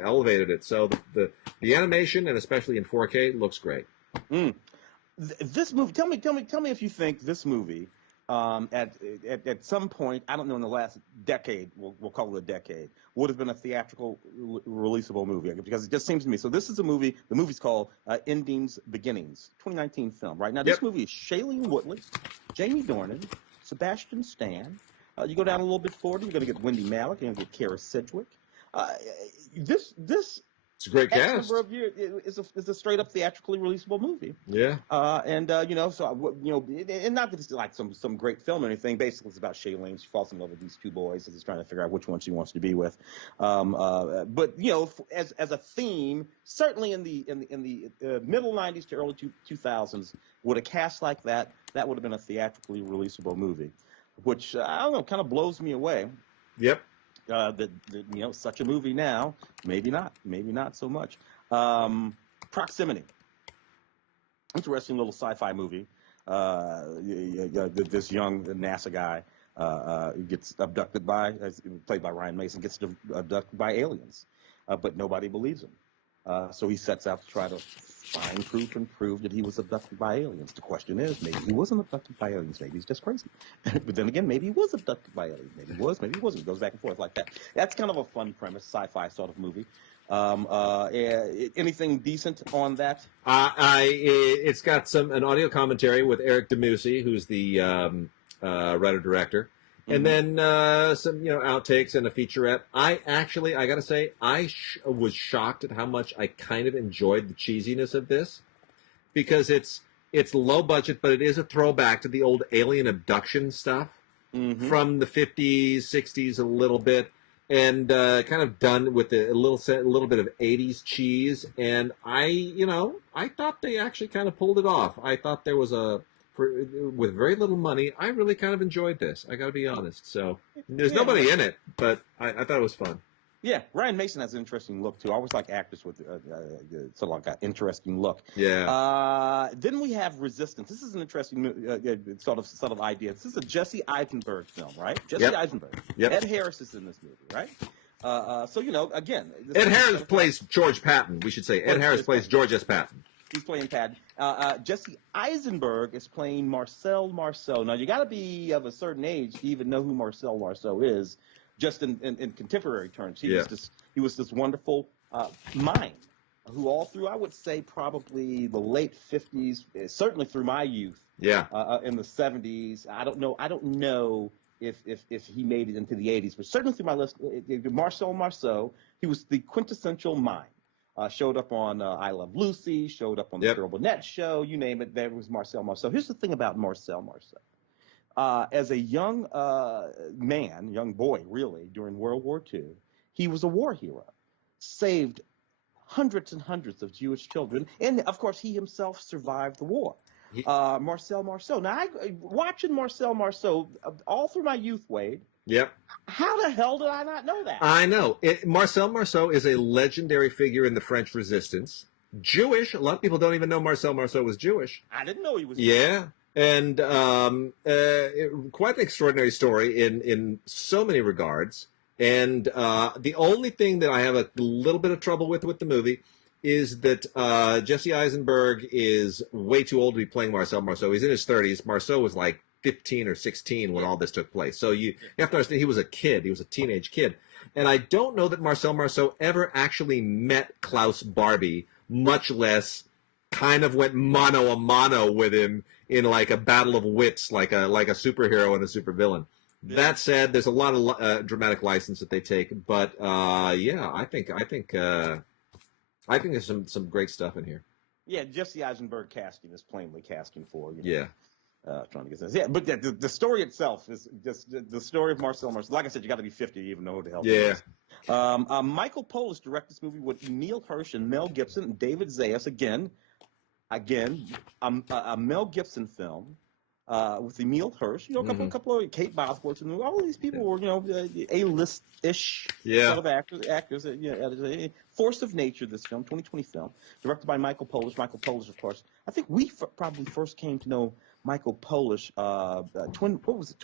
elevated it. So the animation, and especially in 4K, looks great. This movie, tell me if you think this movie at some point, I don't know, in the last decade, we'll call it a decade, would have been a theatrical releasable movie, because it just seems to me. So this is a movie. The movie's called Endings Beginnings, 2019 film. Right now, this movie is Shailene Woodley, Jamie Dornan, Sebastian Stan. You go down a little bit forward, you're going to get Wendy Malick, you're going to get Kara Sedgwick. This It's a great X cast. number of years is a straight up theatrically releasable movie. Yeah. And not that it's like some great film or anything. Basically, it's about Shailene. She falls in love with these two boys and is trying to figure out which one she wants to be with. But as a theme, certainly in the middle '90s to early 2000s, with a cast like that would have been a theatrically releasable movie, which I don't know, kind of blows me away. Yep. Such a movie now, maybe not so much. Proximity, interesting little sci-fi movie. This young NASA guy gets abducted played by Ryan Mason, gets abducted by aliens, but nobody believes him. So he sets out to try to find proof and prove that he was abducted by aliens. The question is, maybe he wasn't abducted by aliens. Maybe he's just crazy. But then again, maybe he was abducted by aliens. Maybe he was, maybe he wasn't. It goes back and forth like that. That's kind of a fun premise, sci-fi sort of movie. Anything decent on that? It's got an audio commentary with Eric DeMusi, who's the writer-director. And then some outtakes and a featurette. I got to say, I was shocked at how much I kind of enjoyed the cheesiness of this, because it's low budget, but it is a throwback to the old alien abduction stuff from the 50s, 60s a little bit, and kind of done with a little bit of 80s cheese. And I thought they actually kind of pulled it off. I thought there was with very little money, I really kind of enjoyed this. I got to be honest. So there's nobody in it, but I thought it was fun. Yeah, Ryan Mason has an interesting look too. I always like actors with sort of like an interesting look. Yeah. Then we have Resistance. This is an interesting sort of idea. This is a Jesse Eisenberg film, right? Jesse Yep. Eisenberg. Yep. Ed Harris is in this movie, right? So again, Ed Harris plays George Patton. We should say Ed Harris plays George S. Patton. He's playing Patton. Jesse Eisenberg is playing Marcel Marceau. Now you got to be of a certain age to even know who Marcel Marceau is. Just in contemporary terms, he was this wonderful mime who all through, I would say, probably the late 50s, certainly through my youth. Yeah. In the 70s, I don't know if he made it into the 80s, but certainly through my list, Marcel Marceau, he was the quintessential mime. Showed up on I Love Lucy, showed up on the Terrible Net Show, you name it. There was Marcel Marceau. Here's the thing about Marcel Marceau. As a young young boy, really, during World War II, he was a war hero, saved hundreds and hundreds of Jewish children, and of course, he himself survived the war. Marcel Marceau. Now, watching Marcel Marceau all through my youth, Wade. Yep. How the hell did I not know that? I know. Marcel Marceau is a legendary figure in the French Resistance. Jewish. A lot of people don't even know Marcel Marceau was Jewish. I didn't know he was Jewish. Yeah. And quite an extraordinary story in so many regards. And the only thing that I have a little bit of trouble with the movie is that Jesse Eisenberg is way too old to be playing Marcel Marceau. He's in his 30s. Marceau was like 15 or 16 when all this took place. So you have to understand he was a kid. He was a teenage kid. And I don't know that Marcel Marceau ever actually met Klaus Barbie, much less kind of went mano a mano with him in like a battle of wits, like a superhero and a supervillain. Yeah. That said, there's a lot of dramatic license that they take, but I think there's some great stuff in here. Yeah, Jesse Eisenberg casting is plainly casting for Yeah. Trying to get this. Yeah, but the story itself is just the story of Marcel Marceau. Like I said, you got to be 50 to even know who the hell. Yeah. Michael Polish directed this movie with Neil Hirsch and Mel Gibson and David Zayas. Again, a Mel Gibson film with Emil Hirsch. A couple of Kate Bosworth, and all of these people were A-list-ish sort of actors. Force of Nature. This film, 2020 film, directed by Michael Polish. Michael Polish, of course. I think we probably first came to know Michael Polish, Twin Falls,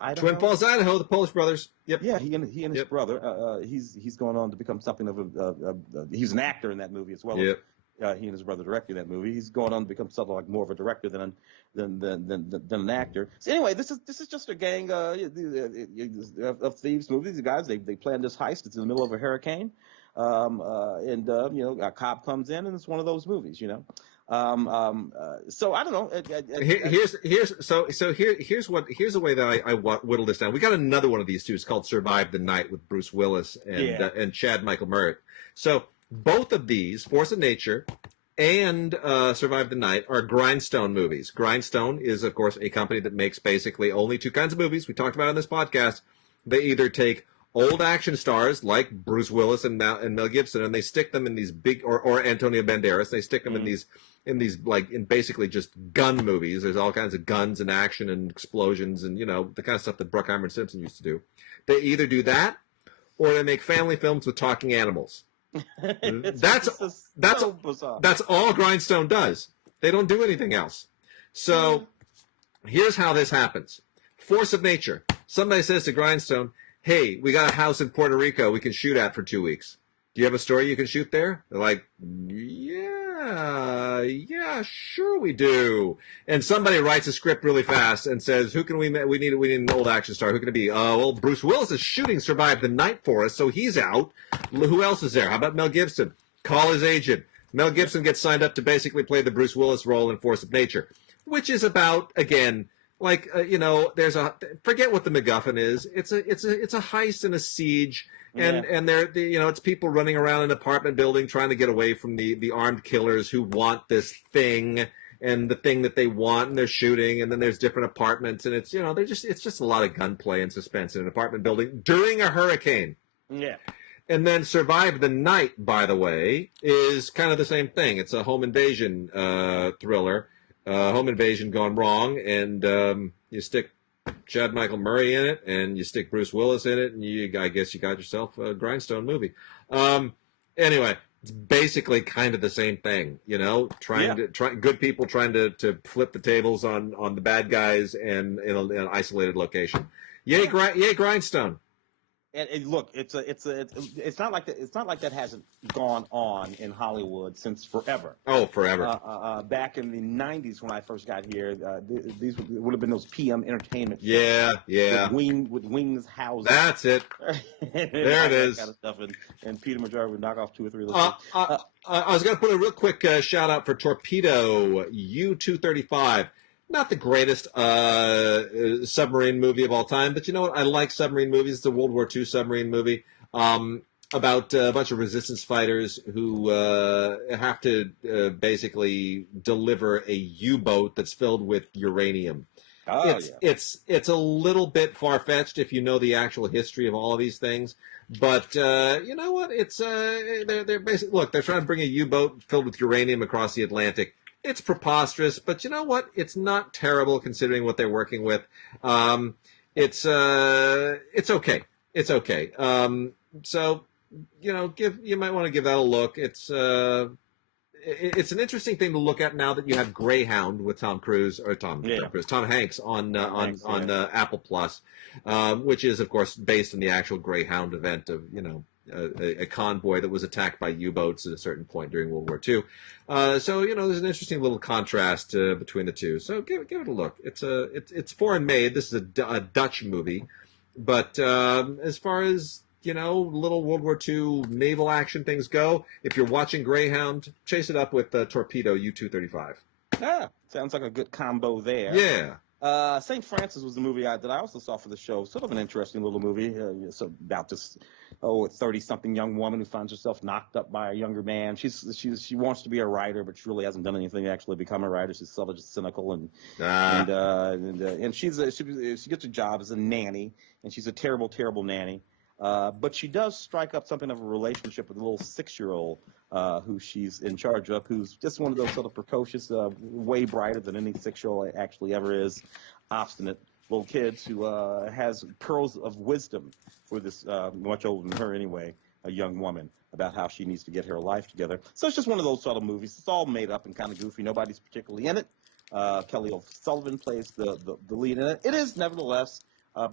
Idaho? Twin Falls, Idaho, the Polish brothers. Yep. Yeah, he and his brother. He's gone on to become something of he's an actor in that movie as well. Yep. He and his brother directed that movie. He's going on to become something like more of a director than an actor. So anyway, this is just a gang of thieves movies. The guys they plan this heist. It's in the middle of a hurricane, a cop comes in, and it's one of those movies. So I don't know. Here's the way that I whittle this down. We got another one of these two. It's called Survive the Night with Bruce Willis and Chad Michael Murray. So both of these, Force of Nature and Survive the Night, are Grindstone movies. Grindstone is, of course, a company that makes basically only two kinds of movies. We talked about it on this podcast. They either take old action stars like Bruce Willis and Mel Gibson, and they stick them in these big, or Antonio Banderas. They stick them in these basically just gun movies. There's all kinds of guns and action and explosions and the kind of stuff that Bruckheimer and Simpson used to do. They either do that, or they make family films with talking animals. That's all Grindstone does. They don't do anything else. So here's how this happens. Force of Nature. Somebody says to Grindstone, "Hey, we got a house in Puerto Rico we can shoot at for 2 weeks. Do you have a story you can shoot there?" They're like, yeah, sure we do. And somebody writes a script really fast and says, "Who can we need an old action star. Who can it be?" Well, Bruce Willis is shooting Survive the Night for us, so he's out. Who else is there? How about Mel Gibson? Call his agent. Mel Gibson gets signed up to basically play the Bruce Willis role in Force of Nature, which is about, again, there's forget what the MacGuffin is. It's a heist and a siege. And it's people running around an apartment building trying to get away from the armed killers who want this thing and the thing that they want, and they're shooting. And then there's different apartments, and it's it's just a lot of gunplay and suspense in an apartment building during a hurricane. Yeah. And then Survive the Night, by the way, is kind of the same thing. It's a home invasion thriller, home invasion gone wrong, and you stick Chad Michael Murray in it, and you stick Bruce Willis in it, and I guess you got yourself a grindstone movie. Anyway, it's basically kind of the same thing, good people trying to flip the tables on the bad guys and in an isolated location. Yay, grindstone. And look, it's not like that hasn't gone on in Hollywood since forever. Oh, forever. Back in the '90s when I first got here, these would have been those PM entertainment. Yeah. With wings housing. That's it. There it is. Kind of stuff, and Peter Major would knock off 2 or 3 of those. I was going to put a real quick shout out for Torpedo U-235. Not the greatest submarine movie of all time, but you know what? I like submarine movies. It's a World War II submarine movie about a bunch of resistance fighters who have to basically deliver a U-boat that's filled with uranium. It's a little bit far-fetched if you know the actual history of all of these things, but you know what? It's they're basically, look, they're trying to bring a U-boat filled with uranium across the Atlantic. It's preposterous, but you know what? It's not terrible considering what they're working with. It's okay. It's okay. So you might want to give that a look. It's an interesting thing to look at now that you have Greyhound with Tom Hanks on Apple Plus, which is of course based on the actual Greyhound event of a convoy that was attacked by U-boats at a certain point during World War II. So there's an interesting little contrast between the two. So give it a look. It's foreign made. This is a Dutch movie, but as far as little World War II naval action things go, if you're watching Greyhound, chase it up with Torpedo U-235. Sounds like a good combo there. Yeah. St. Francis was the movie that I also saw for the show. Sort of an interesting little movie. It's about this 30-something young woman who finds herself knocked up by a younger man. She wants to be a writer, but she really hasn't done anything to actually become a writer. She's sort of just cynical and she gets a job as a nanny, and she's a terrible, terrible nanny. But she does strike up something of a relationship with a little 6-year-old who she's in charge of, who's just one of those sort of precocious, way brighter than any 6-year-old actually ever is, obstinate little kids who has pearls of wisdom for this much older than her anyway, a young woman, about how she needs to get her life together. So it's just one of those sort of movies. It's all made up and kind of goofy. Nobody's particularly in it. Kelly O'Sullivan plays the lead in it. It is, nevertheless,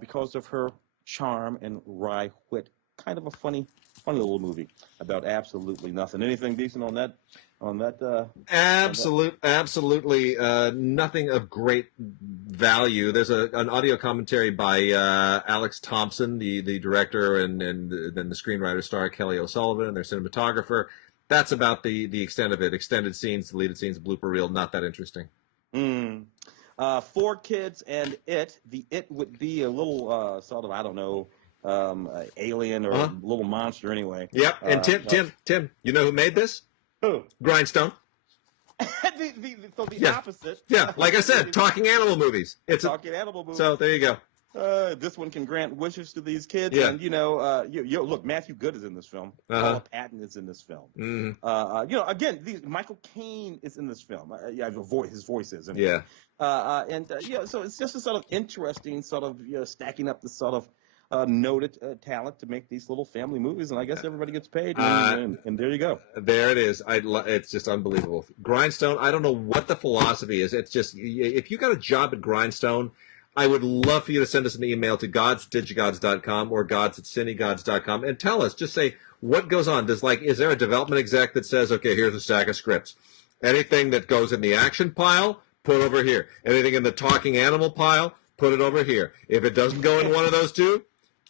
because of her charm and wry wit, kind of a funny little movie about absolutely nothing. Anything decent on that? Absolutely nothing of great value. There's an audio commentary by Alex Thompson, the director, and then the screenwriter star Kelly O'Sullivan and their cinematographer. That's about the extent of it. Extended scenes, deleted scenes, blooper reel. Not that interesting. 4 kids and it. The it would be a little sort of, I don't know, alien or a little monster anyway. Yep. And Tim, you know who made this? Who? Grindstone. the opposite. Yeah, like I said, talking animal movies. It's talking animal movies. So there you go. This one can grant wishes to these kids. Yeah. And, look, Matthew Good is in this film. Paula Patton is in this film. Mm-hmm. Again, Michael Caine is in this film. His voice is. Yeah. So it's just a sort of interesting sort of stacking up the sort of noted talent to make these little family movies, and I guess everybody gets paid, and there you go. There it is. It's just unbelievable. Grindstone, I don't know what the philosophy is. It's just, if you got a job at Grindstone, I would love for you to send us an email to gods@digigods.com or gods@cinegods.com and tell us, just say, what goes on? Is there a development exec that says, okay, here's a stack of scripts. Anything that goes in the action pile, put over here. Anything in the talking animal pile, put it over here. If it doesn't go in one of those two,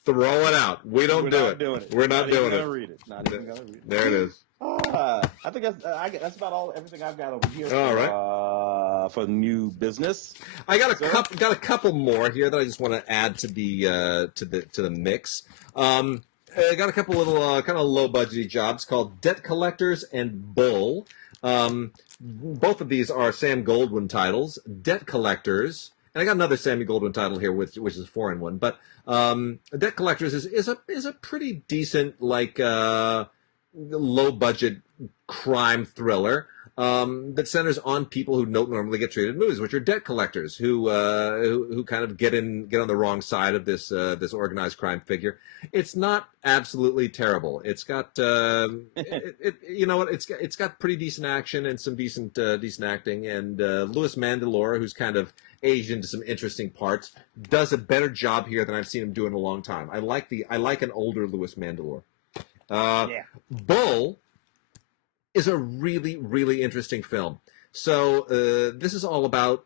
throw it out. We're not doing it. We're not doing it. Read it. Not even gonna read it. There it is. I think that's about everything I've got over here. All right. For new business. I got a couple more here that I just want to add to the mix. I got a couple little kind of low budgety jobs called Debt Collectors and Bull. Both of these are Sam Goldwyn titles. Debt Collectors, and I got another Sammy Goldwyn title here, which is a foreign one. But Debt Collectors is a pretty decent low budget crime thriller. that centers on people who don't normally get treated in movies, which are debt collectors who kind of get on the wrong side of this organized crime figure. It's not absolutely terrible. It's got you know what, it's got pretty decent action and some decent acting, and Louis Mandylor, who's kind of aged into some interesting parts, does a better job here than I've seen him do in a long time. I like an older Louis Mandylor. Bull is a really, really interesting film. So this is all about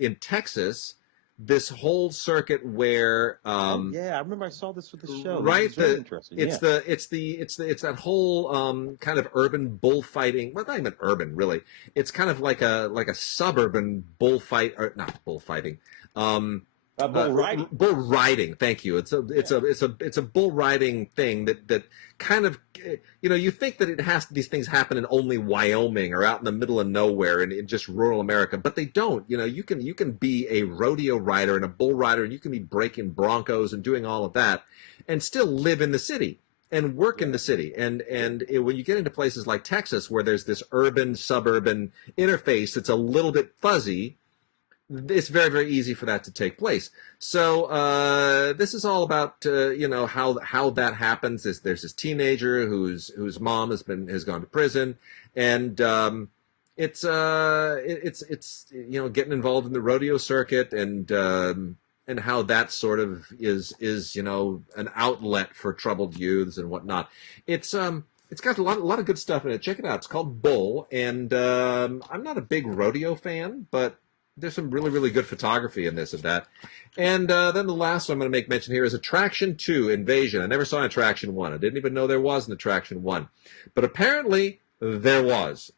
in Texas, this whole circuit where I remember I saw this with the show. Right, Interesting. It's that whole kind of urban bullfighting. Well, not even urban, really. It's kind of like a suburban bullfight, or not bullfighting. Bull riding. Bull riding. Thank you. It's a bull riding thing that kind of, you think that these things happen in only Wyoming or out in the middle of nowhere in just rural America, but they don't. You can be a rodeo rider and a bull rider, and you can be breaking broncos and doing all of that, and still live in the city and work in the city. And when you get into places like Texas, where there's this urban suburban interface that's a little bit fuzzy, it's very, very easy for that to take place. So this is all about how that happens. There's this teenager whose mom has gone to prison, and it's getting involved in the rodeo circuit, and how that sort of is an outlet for troubled youths and whatnot. It's got a lot of good stuff in it. Check it out. It's called Bull, and I'm not a big rodeo fan, but there's some really, really good photography in this and that. And then the last one I'm going to make mention here is Attraction 2, Invasion. I never saw Attraction 1. I didn't even know there was an Attraction 1. But apparently there was.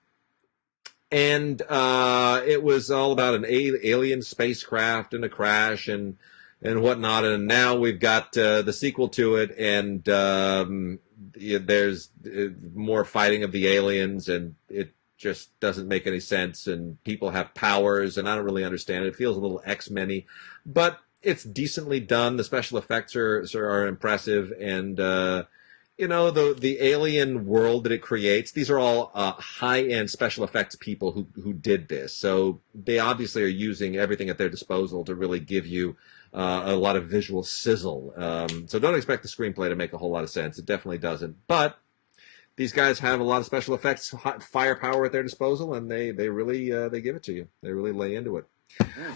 And it was all about an alien spacecraft and a crash and whatnot. And now we've got the sequel to it, and there's more fighting of the aliens, and it just doesn't make any sense, and people have powers, and I don't really understand it. It feels a little X-Men-y, but it's decently done. The special effects are impressive, and the alien world that it creates. These are all high-end special effects people who did this, so they obviously are using everything at their disposal to really give you a lot of visual sizzle. So don't expect the screenplay to make a whole lot of sense. It definitely doesn't, but these guys have a lot of special effects, firepower at their disposal, and they really they give it to you. They really lay into it.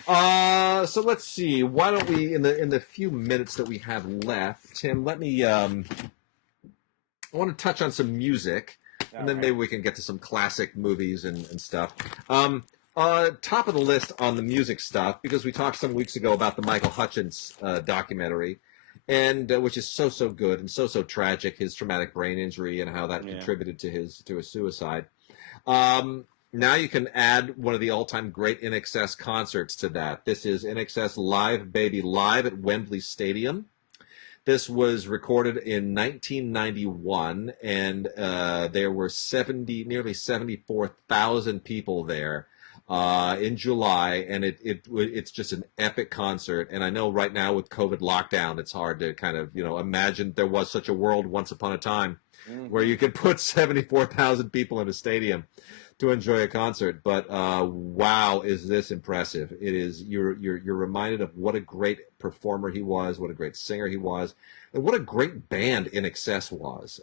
So let's see. Why don't we, in the few minutes that we have left, Tim, let me. I want to touch on some music, and then maybe we can get to some classic movies and stuff. Top of the list on the music stuff, because we talked some weeks ago about the Michael Hutchence documentary. And which is so good and so tragic, his traumatic brain injury and how that contributed to his suicide. Now you can add one of the all-time great INXS concerts to that. This is INXS Live Baby Live at Wembley Stadium. This was recorded in 1991, and there were nearly 74,000 people there in July, and it's just an epic concert. And I know right now with COVID lockdown, it's hard to kind of imagine there was such a world once upon a time where you could put 74,000 people in a stadium to enjoy a concert. But wow, is this impressive! It is. You're reminded of what a great performer he was, what a great singer he was, and what a great band INXS was.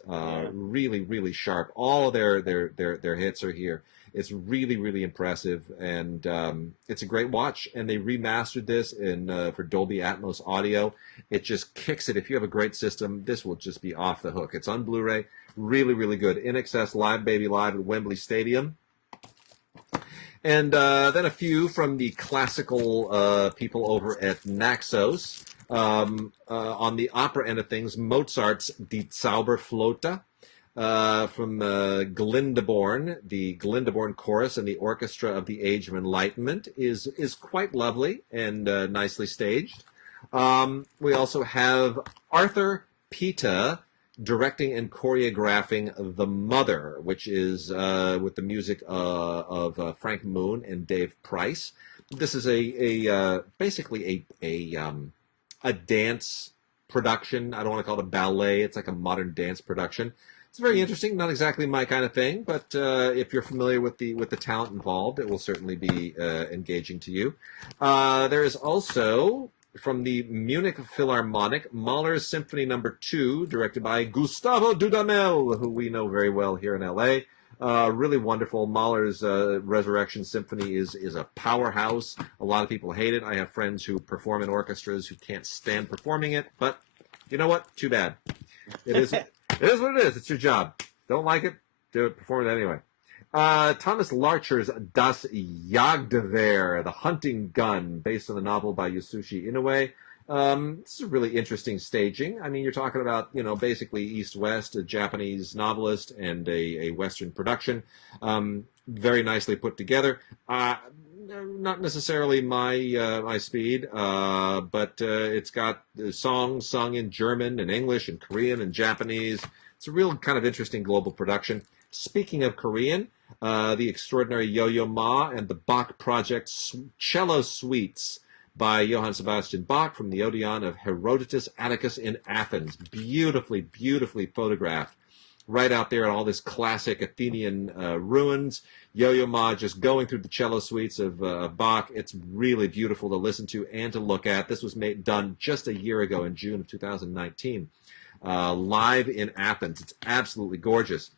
Really, really sharp. All of their hits are here. It's really, really impressive, and it's a great watch. And they remastered this for Dolby Atmos audio. It just kicks it. If you have a great system, this will just be off the hook. It's on Blu-ray. Really, really good. INXS Live Baby Live at Wembley Stadium. And then a few from the classical people over at Naxos. On the opera end of things, Mozart's Die Zauberflöte. From Glyndebourne, the Glyndebourne Chorus and the Orchestra of the Age of Enlightenment is quite lovely and nicely staged. We also have Arthur Pita directing and choreographing The Mother, which is with the music of Frank Moon and Dave Price. This is basically a dance production. I don't want to call it a ballet. It's like a modern dance production. It's very interesting. Not exactly my kind of thing, but if you're familiar with the talent involved, it will certainly be engaging to you. There is also from the Munich Philharmonic, Mahler's Symphony Number 2, directed by Gustavo Dudamel, who we know very well here in L.A. Really wonderful. Mahler's Resurrection Symphony is a powerhouse. A lot of people hate it. I have friends who perform in orchestras who can't stand performing it, but you know what? Too bad. It is what it is. It's your job. Don't like it? Do it. Perform it anyway. Thomas Larcher's Das Jagdgewehr, The Hunting Gun, based on the novel by Yasushi Inoue. This is a really interesting staging. I mean, you're talking about, basically East-West, a Japanese novelist and a Western production. Very nicely put together. Not necessarily my speed, but it's got songs sung in German and English and Korean and Japanese. It's a real kind of interesting global production. Speaking of Korean, the extraordinary Yo-Yo Ma and the Bach Project Cello Suites by Johann Sebastian Bach from the Odeon of Herodotus Atticus in Athens. Beautifully, beautifully photographed. Right out there in all this classic Athenian ruins. Yo-Yo Ma just going through the cello suites of Bach. It's really beautiful to listen to and to look at. This was done just a year ago in June of 2019. Live in Athens. It's absolutely gorgeous.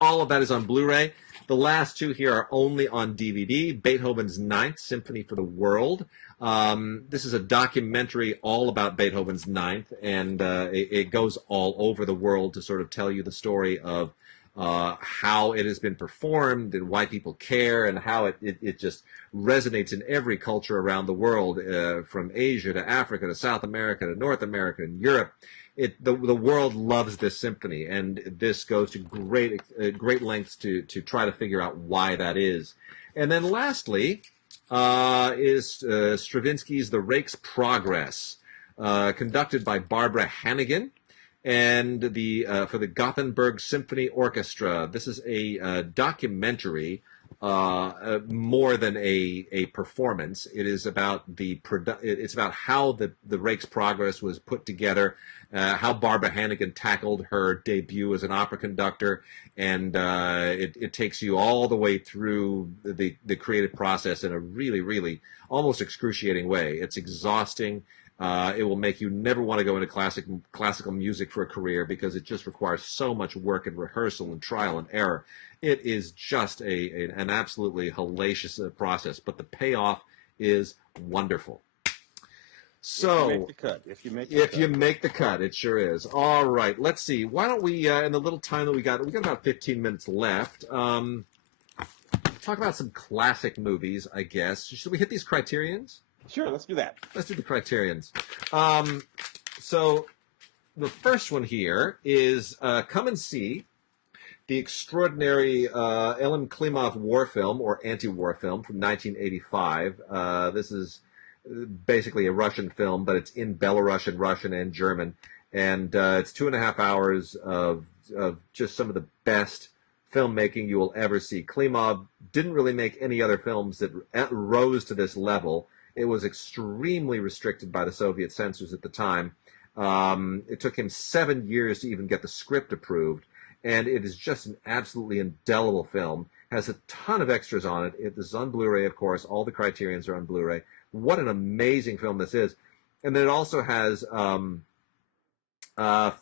All of that is on Blu-ray. The last two here are only on DVD. Beethoven's Ninth Symphony for the World. This is a documentary all about Beethoven's Ninth, and it goes all over the world to sort of tell you the story of how it has been performed and why people care and how it just resonates in every culture around the world, from Asia to Africa to South America to North America and Europe. The world loves this symphony, and this goes to great lengths to try to figure out why that is. And then lastly is Stravinsky's The Rake's Progress, conducted by Barbara Hannigan, and for the Gothenburg Symphony Orchestra. This is a documentary, more than a performance. It is about it's about how the Rake's Progress was put together, how Barbara Hannigan tackled her debut as an opera conductor, and it takes you all the way through the creative process in a really, really almost excruciating way. It's exhausting. It will make you never want to go into classical music for a career because it just requires so much work and rehearsal and trial and error. It is just an absolutely hellacious process, but the payoff is wonderful. So, if you make the cut, it sure is. All right, let's see. Why don't we, in the little time that we got about 15 minutes left, talk about some classic movies, I guess. Should we hit these Criterions? Sure, let's do that. Let's do the Criterions. So the first one here is come and see the extraordinary Elem Klimov war film, or anti-war film, from 1985. This is basically a Russian film, but it's in Belarusian, Russian, and German. And it's 2.5 hours of just some of the best filmmaking you will ever see. Klimov didn't really make any other films that rose to this level. It was extremely restricted by the Soviet censors at the time. It took him 7 years to even get the script approved, and it is just an absolutely indelible film. Has a ton of extras on it. It is on Blu-ray, of course. All the Criterions are on Blu-ray. What an amazing film this is. And then it also has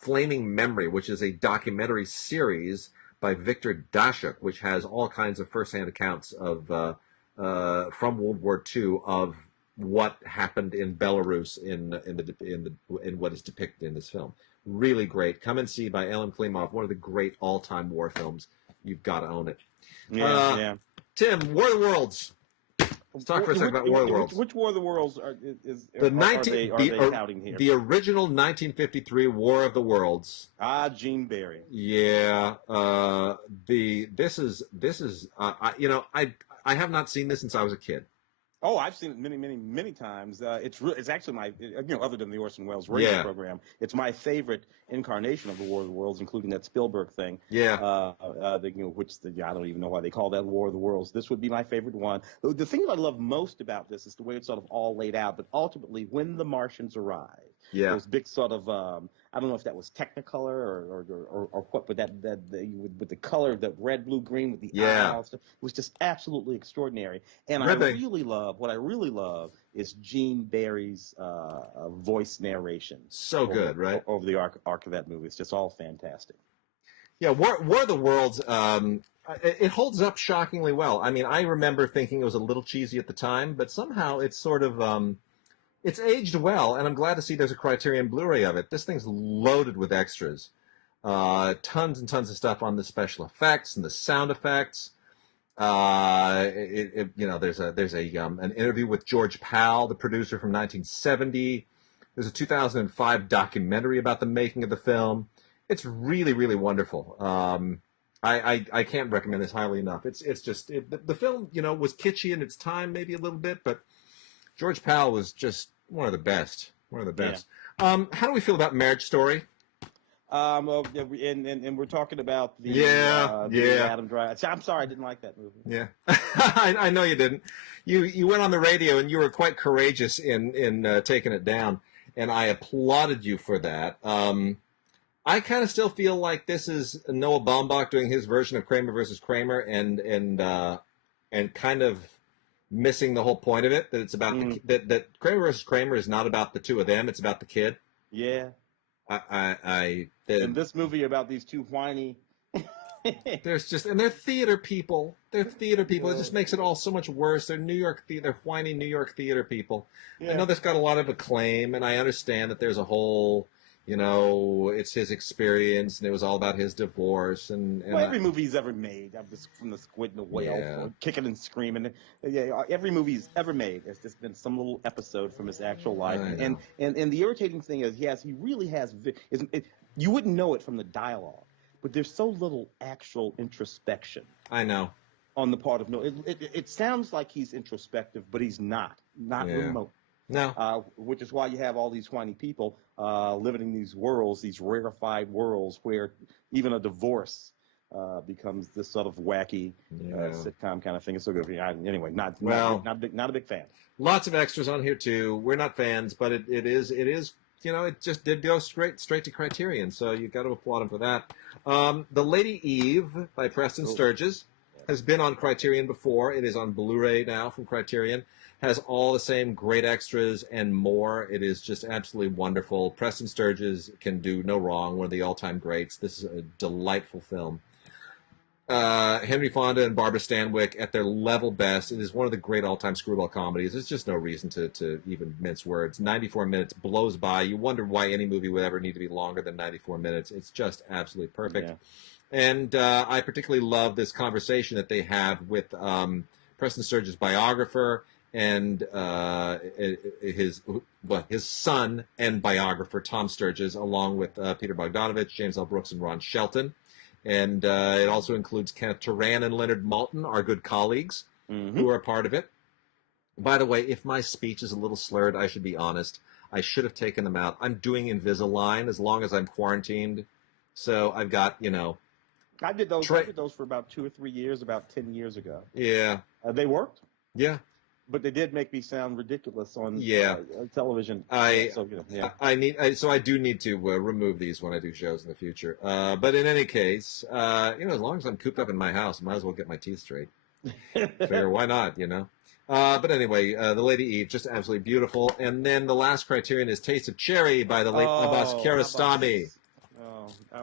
Flaming Memory, which is a documentary series by Victor Dashuk, which has all kinds of first-hand accounts of from World War II of what happened in Belarus in what is depicted in this film. Really great. Come and See by Elem Klimov, one of the great all-time war films. You've got to own it. Yeah. Tim, War of the Worlds. Let's talk for a second about War of the Worlds. Which War of the Worlds are they touting here? The original 1953 War of the Worlds. Gene Barry. Yeah. This is I have not seen this since I was a kid. Oh, I've seen it many times. It's actually my, other than the Orson Welles radio program, it's my favorite incarnation of the War of the Worlds, including that Spielberg thing. Yeah. I don't even know why they call that War of the Worlds. This would be my favorite one. The thing that I love most about this is the way it's sort of all laid out, but ultimately when the Martians arrive. Yeah. Those big sort of, I don't know if that was Technicolor or what, but with the color, the red, blue, green with the eye and Yeah. all that stuff, was just absolutely extraordinary. And Ripping. what I really love is Gene Barry's voice narration So good, right? over the arc of that movie. It's just all fantastic. Yeah, War of the Worlds, it holds up shockingly well. I mean, I remember thinking it was a little cheesy at the time, but somehow it's sort of, it's aged well, and I'm glad to see there's a Criterion Blu-ray of it. This thing's loaded with extras. Tons and tons of stuff on the special effects and the sound effects. There's an interview with George Powell, the producer from 1970. There's a 2005 documentary about the making of the film. It's really, really wonderful. I can't recommend this highly enough. The film, was kitschy in its time, maybe a little bit, but George Powell was just one of the best. One of the best. Yeah. How do we feel about Marriage Story? And we're talking about the Adam Driver. I'm sorry, I didn't like that movie. Yeah, I know you didn't. You went on the radio and you were quite courageous in taking it down, and I applauded you for that. I kind of still feel like this is Noah Baumbach doing his version of Kramer versus Kramer, and kind of missing the whole point of it. That it's about that Kramer versus Kramer is not about the two of them; it's about the kid. Yeah. In this movie about these two whiny. they're theater people. They're theater people. It just makes it all so much worse. They're whiny New York theater people. Yeah. I know this got a lot of acclaim, and I understand that there's a whole. It's his experience, and it was all about his divorce. And every movie he's ever made, from The Squid and the Whale, Kicking and Screaming. Yeah, every movie he's ever made has just been some little episode from his actual life. And the irritating thing is, he really has. You wouldn't know it from the dialogue, but there's so little actual introspection. I know. On the part of Noah, it sounds like he's introspective, but he's not remote. No. Which is why you have all these whiny people living in these worlds, these rarefied worlds, where even a divorce becomes this sort of wacky sitcom kind of thing. It's so good. Anyway, not a big fan. Lots of extras on here too. We're not fans, but it is. It just did go straight to Criterion, so you got to applaud him for that. The Lady Eve by Preston Sturges has been on Criterion before. It is on Blu-ray now from Criterion. Has all the same great extras and more. It is just absolutely wonderful. Preston Sturges can do no wrong. One of the all-time greats. This is a delightful film. Henry Fonda and Barbara Stanwyck at their level best. It is one of the great all-time screwball comedies. There's just no reason to even mince words. 94 minutes blows by. You wonder why any movie would ever need to be longer than 94 minutes. It's just absolutely perfect. Yeah. And I particularly love this conversation that they have with Preston Sturges' biographer and his son and biographer, Tom Sturges, along with Peter Bogdanovich, James L. Brooks, and Ron Shelton. And it also includes Kenneth Turan and Leonard Maltin, our good colleagues, who are a part of it. By the way, if my speech is a little slurred, I should be honest. I should have taken them out. I'm doing Invisalign as long as I'm quarantined. So I've got, I did those for about 2 or 3 years, about 10 years ago. Yeah. They worked. Yeah. But they did make me sound ridiculous on television. I do need to remove these when I do shows in the future. But in any case, as long as I'm cooped up in my house, I might as well get my teeth straight. Figure, why not, But anyway, The Lady Eve, just absolutely beautiful. And then the last Criterion is Taste of Cherry by the late Abbas Kiarostami.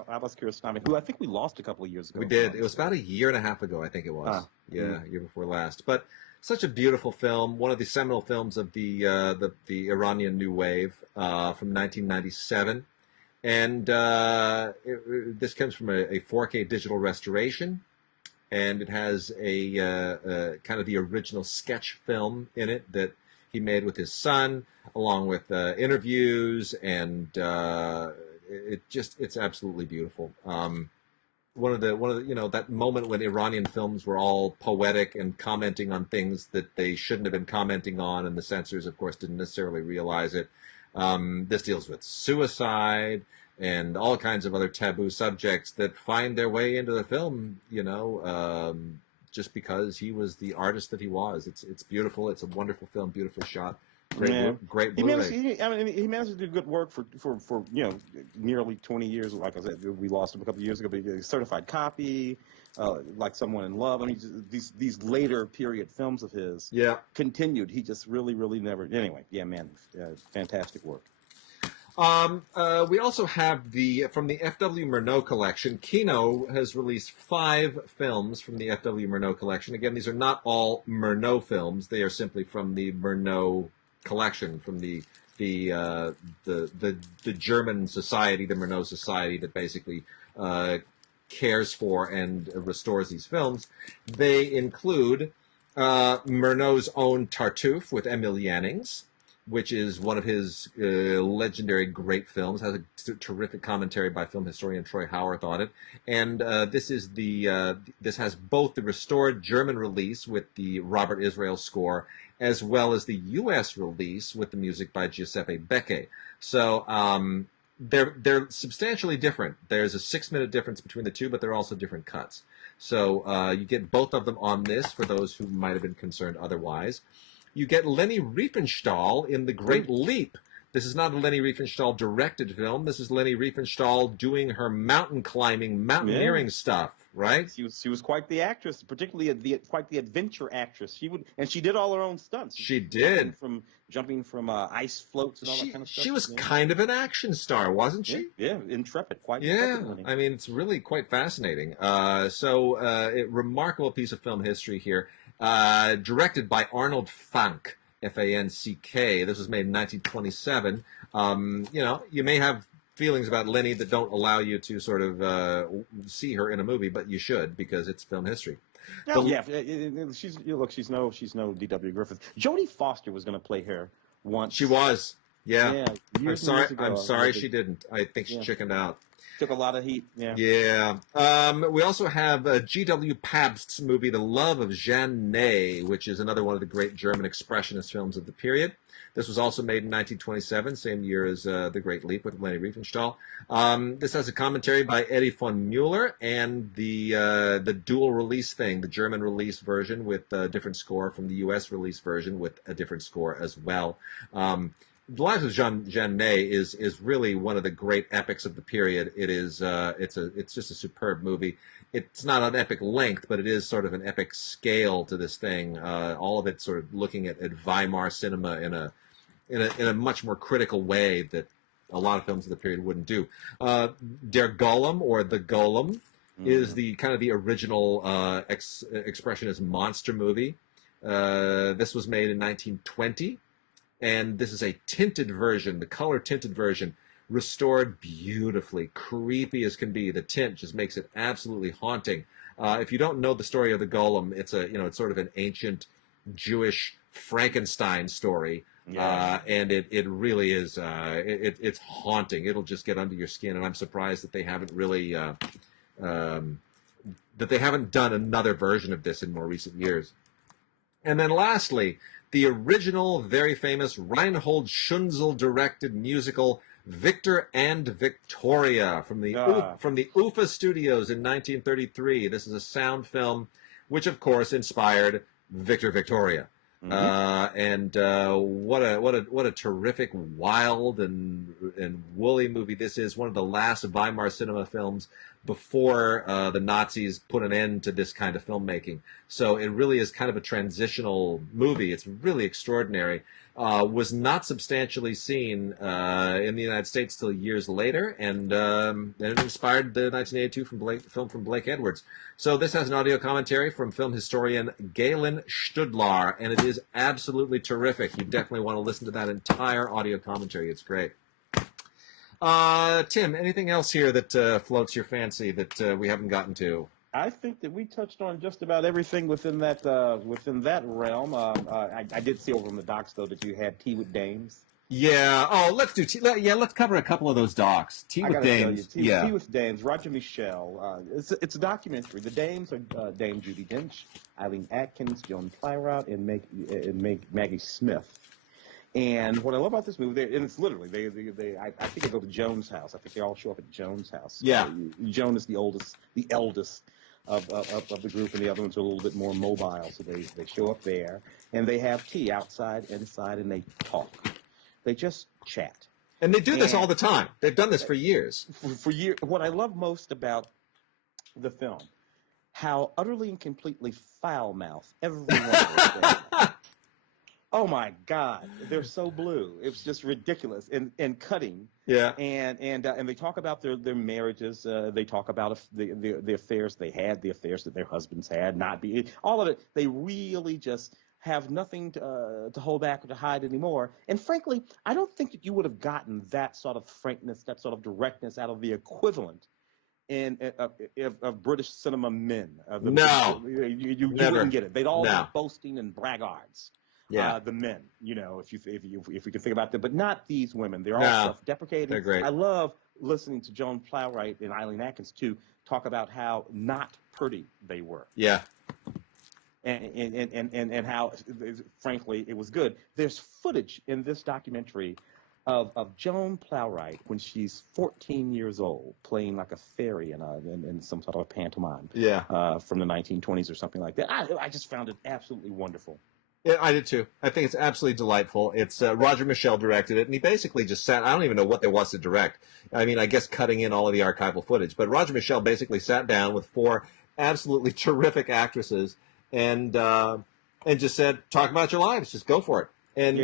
Abbas Kiarostami, who I think we lost a couple of years ago. We did. It was about a year and a half ago, I think it was. Year before last. But such a beautiful film, one of the seminal films of the Iranian New Wave from 1997, and this comes from a 4K digital restoration, and it has a kind of the original sketch film in it that he made with his son, along with interviews, and it's absolutely beautiful. One of the that moment when Iranian films were all poetic and commenting on things that they shouldn't have been commenting on, and the censors, of course, didn't necessarily realize it. This deals with suicide and all kinds of other taboo subjects that find their way into the film, just because he was the artist that he was. It's beautiful. It's a wonderful film, beautifully shot, Yeah. Great He managed. Blu-ray. He managed to do good work for nearly 20 years. Like I said, we lost him a couple of years ago. But he certified copy, like Someone in Love. I mean, these later period films of his Yeah. continued. He just really never. Anyway, yeah, man, fantastic work. We also have from the F.W. Murnau collection. Kino has released 5 films from the F.W. Murnau collection. Again, these are not all Murnau films; they are simply from the Murnau collection, from the German society, the Murnau Society, that basically cares for and restores these films. They include Murnau's own Tartuffe with Emil Jannings, which is one of his legendary great films. Has a terrific commentary by film historian Troy Howarth on it. And this has both the restored German release with the Robert Israel score, as well as the U.S. release with the music by Giuseppe Becche. So they're substantially different. There's a 6-minute difference between the two, but they're also different cuts. So you get both of them on this for those who might have been concerned otherwise. You get Leni Riefenstahl in The Great Leap. This is not a Leni Riefenstahl directed film. This is Leni Riefenstahl doing her mountain climbing, mountaineering stuff, right? She was quite the actress, particularly quite the adventure actress. She did all her own stunts. She did. Jumping from ice floats and all that kind of stuff. She was kind of an action star, wasn't she? Yeah, intrepid, quite. Yeah, I mean, it's really quite fascinating. A remarkable piece of film history here. Directed by Arnold Fanck, F-A-N-C-K. This was made in 1927. You may have feelings about Leni that don't allow you to sort of see her in a movie, but you should, because it's film history. She's no D.W. Griffith. Jodie Foster was going to play her once. She was. Yeah. I'm sorry she didn't. I think she chickened out. Took a lot of heat. Yeah. Yeah. We also have G.W. Pabst's movie, The Love of Jeanne Ney, which is another one of the great German expressionist films of the period. This was also made in 1927, same year as The Great Leap with Leni Riefenstahl. This has a commentary by Eddie von Mueller and the dual release thing, the German release version with a different score from the U.S. release version with a different score as well. The Lives of Jeanne Ney is really one of the great epics of the period. It is it's just a superb movie. It's not an epic length, but it is sort of an epic scale to this thing. All of it sort of looking at Weimar cinema in a much more critical way that a lot of films of the period wouldn't do. Der Golem, or The Golem, is the kind of the original expressionist monster movie. This was made in 1920. And this is a tinted version, the color tinted version, restored beautifully, creepy as can be. The tint just makes it absolutely haunting. If you don't know the story of the Golem, it's sort of an ancient Jewish Frankenstein story, and it really is it's haunting. It'll just get under your skin, and I'm surprised that they haven't really done another version of this in more recent years. And then lastly, the original, very famous Reinhold Schunzel-directed musical Victor and Victoria from the UFA Studios in 1933. This is a sound film, which of course inspired Victor Victoria. What a terrific, wild and woolly movie this is. One of the last Weimar cinema films before the Nazis put an end to this kind of filmmaking. So it really is kind of a transitional movie. It's really extraordinary. Was not substantially seen in the United States till years later, and it inspired the 1982 film from Blake Edwards. So this has an audio commentary from film historian Galen Studlar, and it is absolutely terrific. You definitely want to listen to that entire audio commentary. It's great. Tim, anything else here that floats your fancy that we haven't gotten to? I think that we touched on just about everything within that realm. I did see over in the docs though that you had Tea with Dames. Yeah. Oh, let's do let's cover a couple of those docs. Tea with Dames. Tea with Dames. Roger Michel. It's a documentary. The Dames are Dame Judi Dench, Eileen Atkins, Joan Plowright, and Maggie Smith. And what I love about this movie, and it's literally I think they go to Joan's house. I think they all show up at Joan's house. Yeah. Joan is the eldest of the group, and the other ones are a little bit more mobile. So they show up there, and they have tea outside, inside, and they talk. They just chat. And they do this all the time. They've done this for years. For years. What I love most about the film, how utterly and completely foul-mouthed everyone is. Oh my God, they're so blue. It's just ridiculous and cutting. Yeah. And they talk about their marriages. They talk about the affairs they had, the affairs that their husbands had, all of it. They really just have nothing to hold back or to hide anymore. And frankly, I don't think that you would have gotten that sort of frankness, that sort of directness out of the equivalent of British cinema men. No, you wouldn't get it. They'd all be boasting and braggarts. Yeah, the men, if we can think about them, but not these women. They're all self-deprecating. They're great. I love listening to Joan Plowright and Eileen Atkins too talk about how not pretty they were. Yeah, and how, frankly, it was good. There's footage in this documentary of Joan Plowright when she's 14 years old, playing like a fairy in some sort of a pantomime. Yeah, from the 1920s or something like that. I just found it absolutely wonderful. Yeah, I did too. I think it's absolutely delightful. It's Roger Michell directed it, and he basically just sat. I don't even know what there was to direct. I mean, I guess cutting in all of the archival footage. But Roger Michell basically sat down with 4 absolutely terrific actresses and just said, "Talk about your lives. Just go for it." And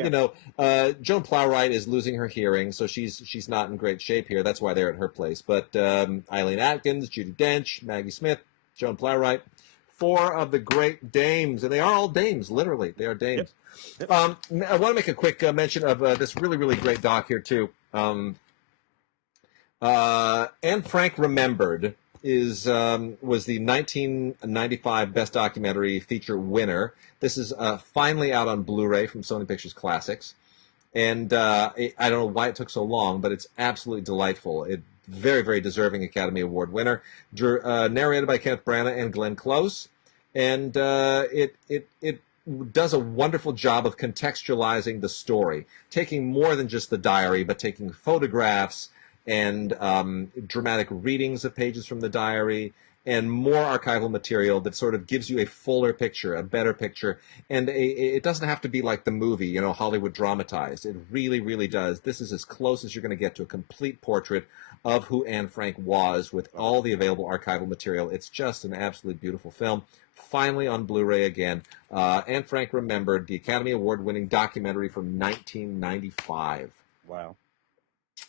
Joan Plowright is losing her hearing, so she's not in great shape here. That's why they're at her place. But Eileen Atkins, Judi Dench, Maggie Smith, Joan Plowright. 4 of the great dames, and they are all dames, literally. They are dames. Yep. I want to make a quick mention of this really, really great doc here, too. Anne Frank Remembered was the 1995 Best Documentary Feature winner. This is finally out on Blu-ray from Sony Pictures Classics. And I don't know why it took so long, but it's absolutely delightful. Very, very deserving Academy Award winner, narrated by Kenneth Branagh and Glenn Close, and it does a wonderful job of contextualizing the story, taking more than just the diary, but taking photographs and dramatic readings of pages from the diary, and more archival material that sort of gives you a fuller picture, a better picture. And it doesn't have to be like the movie, Hollywood dramatized. It really, really does. This is as close as you're going to get to a complete portrait of who Anne Frank was with all the available archival material. It's just an absolutely beautiful film. Finally on Blu-ray again. Anne Frank Remembered, the Academy Award-winning documentary from 1995. Wow.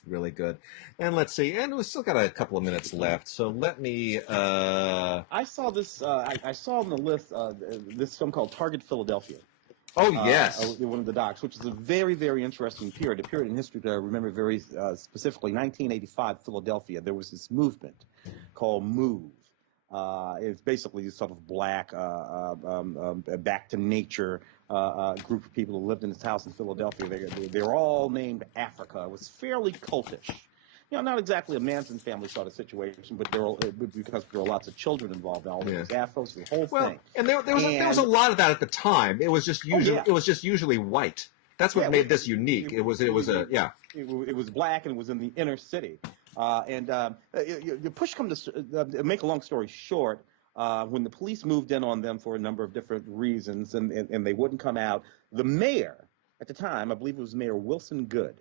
Really good. And let's see, and we've still got a couple of minutes left, so let me... I saw this, I saw on the list this film called Target Philadelphia. Oh, yes. One of the docs, which is a very, very interesting period, a period in history that I remember very specifically. 1985 Philadelphia, there was this movement called MOVE. It's basically this sort of black, back to nature group of people who lived in this house in Philadelphia. They were all named Africa. It was fairly cultish. Not exactly a Manson family sort of situation, but because there were lots of children involved in all these afros, the whole thing. And there was a lot of that at the time. It was just usually white. That's what made this unique. It was black, and it was in the inner city. Push come to make a long story short, when the police moved in on them for a number of different reasons, and they wouldn't come out, the mayor at the time, I believe it was Mayor Wilson Goode,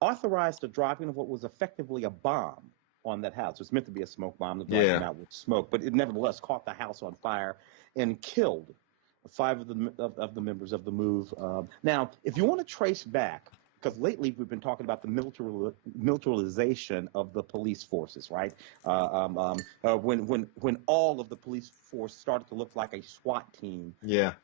authorized the dropping of what was effectively a bomb on that house. It was meant to be a smoke bomb. The bomb came out with smoke, but it nevertheless caught the house on fire and killed 5 of the members of the MOVE. Now, if you want to trace back, because lately we've been talking about the militarization of the police forces, right? When all of the police force started to look like a SWAT team,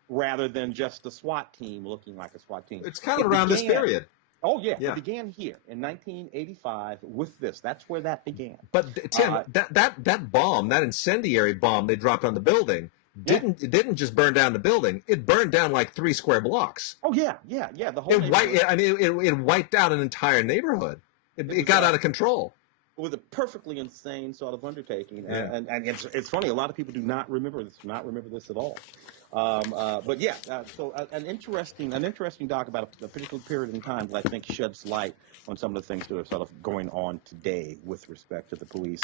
rather than just the SWAT team looking like a SWAT team. It's kind of around this period. Oh, yeah. It began here in 1985 with this. That's where that began. But, Tim, that bomb, that incendiary bomb they dropped on the building, it didn't just burn down the building. It burned down like 3 square blocks. Oh, yeah. The whole it wiped out an entire neighborhood. It got out of control. It was a perfectly insane sort of undertaking. And it's funny, a lot of people do not remember this at all. So an interesting doc about a particular period in time that I think sheds light on some of the things that are sort of going on today with respect to the police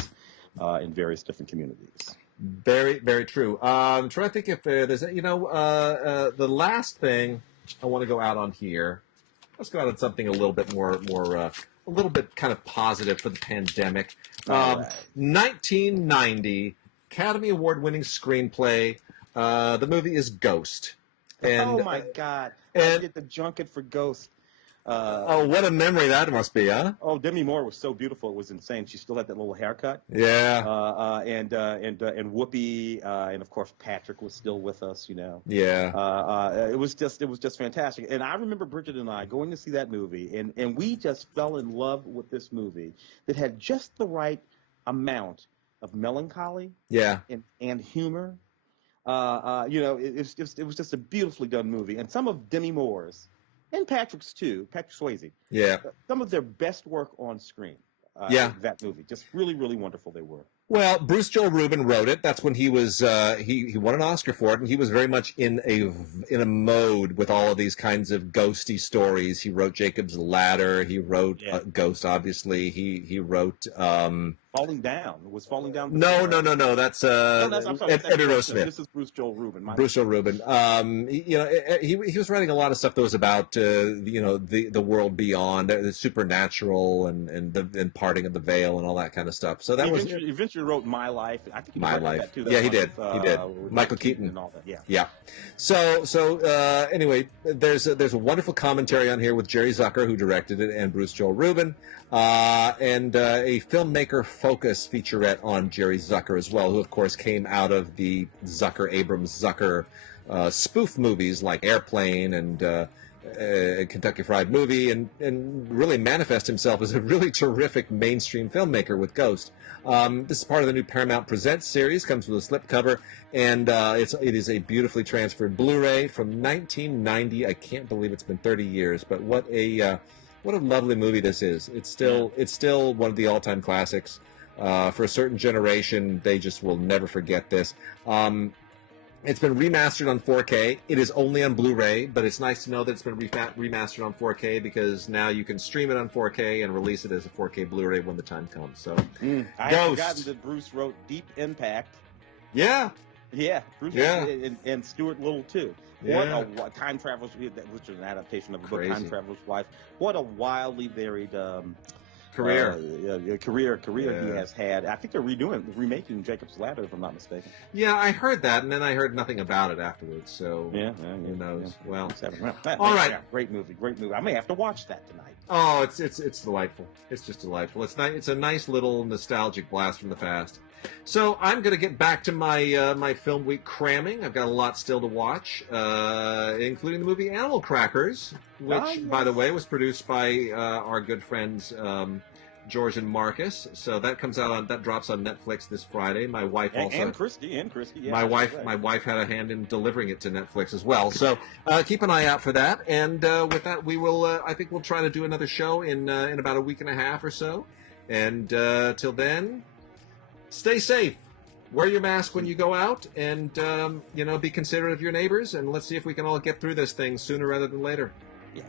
in various different communities. Very, very true. I'm trying to think if there's, the last thing I want to go out on here. Let's go out on something a little bit a little bit kind of positive for the pandemic. All right. 1990 Academy Award-winning screenplay. The movie is Ghost. And, oh my God! I and- did the junket for Ghost. Oh, what a memory that must be, huh? Oh, Demi Moore was so beautiful; it was insane. She still had that little haircut. Yeah. And Whoopi, and of course Patrick was still with us. You know. Yeah. It was just fantastic. And I remember Bridget and I going to see that movie, and we just fell in love with this movie that had just the right amount of melancholy. Yeah. And humor. It was just a beautifully done movie, and some of Demi Moore's. And Patrick Swayze. Yeah. Some of their best work on screen. That movie. Just really, really wonderful they were. Well, Bruce Joel Rubin wrote it. That's when he was he won an Oscar for it, and he was very much in a mode with all of these kinds of ghosty stories. He wrote Jacob's Ladder. He wrote Ghost. Obviously, he wrote Falling Down. Was Falling Down? No. That's Eddie Smith. This is Bruce Joel Rubin. Bruce Joel Rubin. He was writing a lot of stuff that was about the world beyond, the supernatural, and parting of the veil and all that kind of stuff. So that was. Eventually wrote My Life. I think he My wrote Life. that too. Yeah, he did. He did. Michael Keaton and all that. Yeah. Yeah. So anyway, there's a wonderful commentary on here with Jerry Zucker, who directed it, and Bruce Joel Rubin, and a filmmaker focus featurette on Jerry Zucker as well, who of course came out of the Abrams-Zucker spoof movies like Airplane and Kentucky Fried Movie, and really manifest himself as a really terrific mainstream filmmaker with Ghost. This is part of the new Paramount Presents series, comes with a slipcover, and it is a beautifully transferred Blu-ray from 1990. I can't believe it's been 30 years, but what a lovely movie this is. It's still one of the all-time classics. For a certain generation, they just will never forget this. It's been remastered on 4K. It is only on Blu-ray, but it's nice to know that it's been remastered on 4K, because now you can stream it on 4K and release it as a 4K Blu-ray when the time comes. So, I had forgotten that Bruce wrote Deep Impact. Yeah. Yeah. Bruce and Stuart Little too. Yeah. What a Time Traveler's, which is an adaptation of the book Time Traveler's Wife. What a wildly varied career he has had. I think they're remaking Jacob's Ladder, if I'm not mistaken. Yeah, I heard that, and then I heard nothing about it afterwards. So who knows? Yeah. Well, all right. Yeah, great movie. I may have to watch that tonight. Oh, it's delightful. It's just delightful. It's nice. It's a nice little nostalgic blast from the past. So I'm going to get back to my my film week cramming. I've got a lot still to watch, including the movie Animal Crackers, which, by the way, was produced by our good friends George and Marcus. So that drops on Netflix this Friday. My wife and Christy. Yeah, my wife had a hand in delivering it to Netflix as well. So keep an eye out for that. And with that, we will. I think we'll try to do another show in about a week and a half or so. And till then, stay safe. Wear your mask when you go out, and be considerate of your neighbors. And let's see if we can all get through this thing sooner rather than later. Yeah.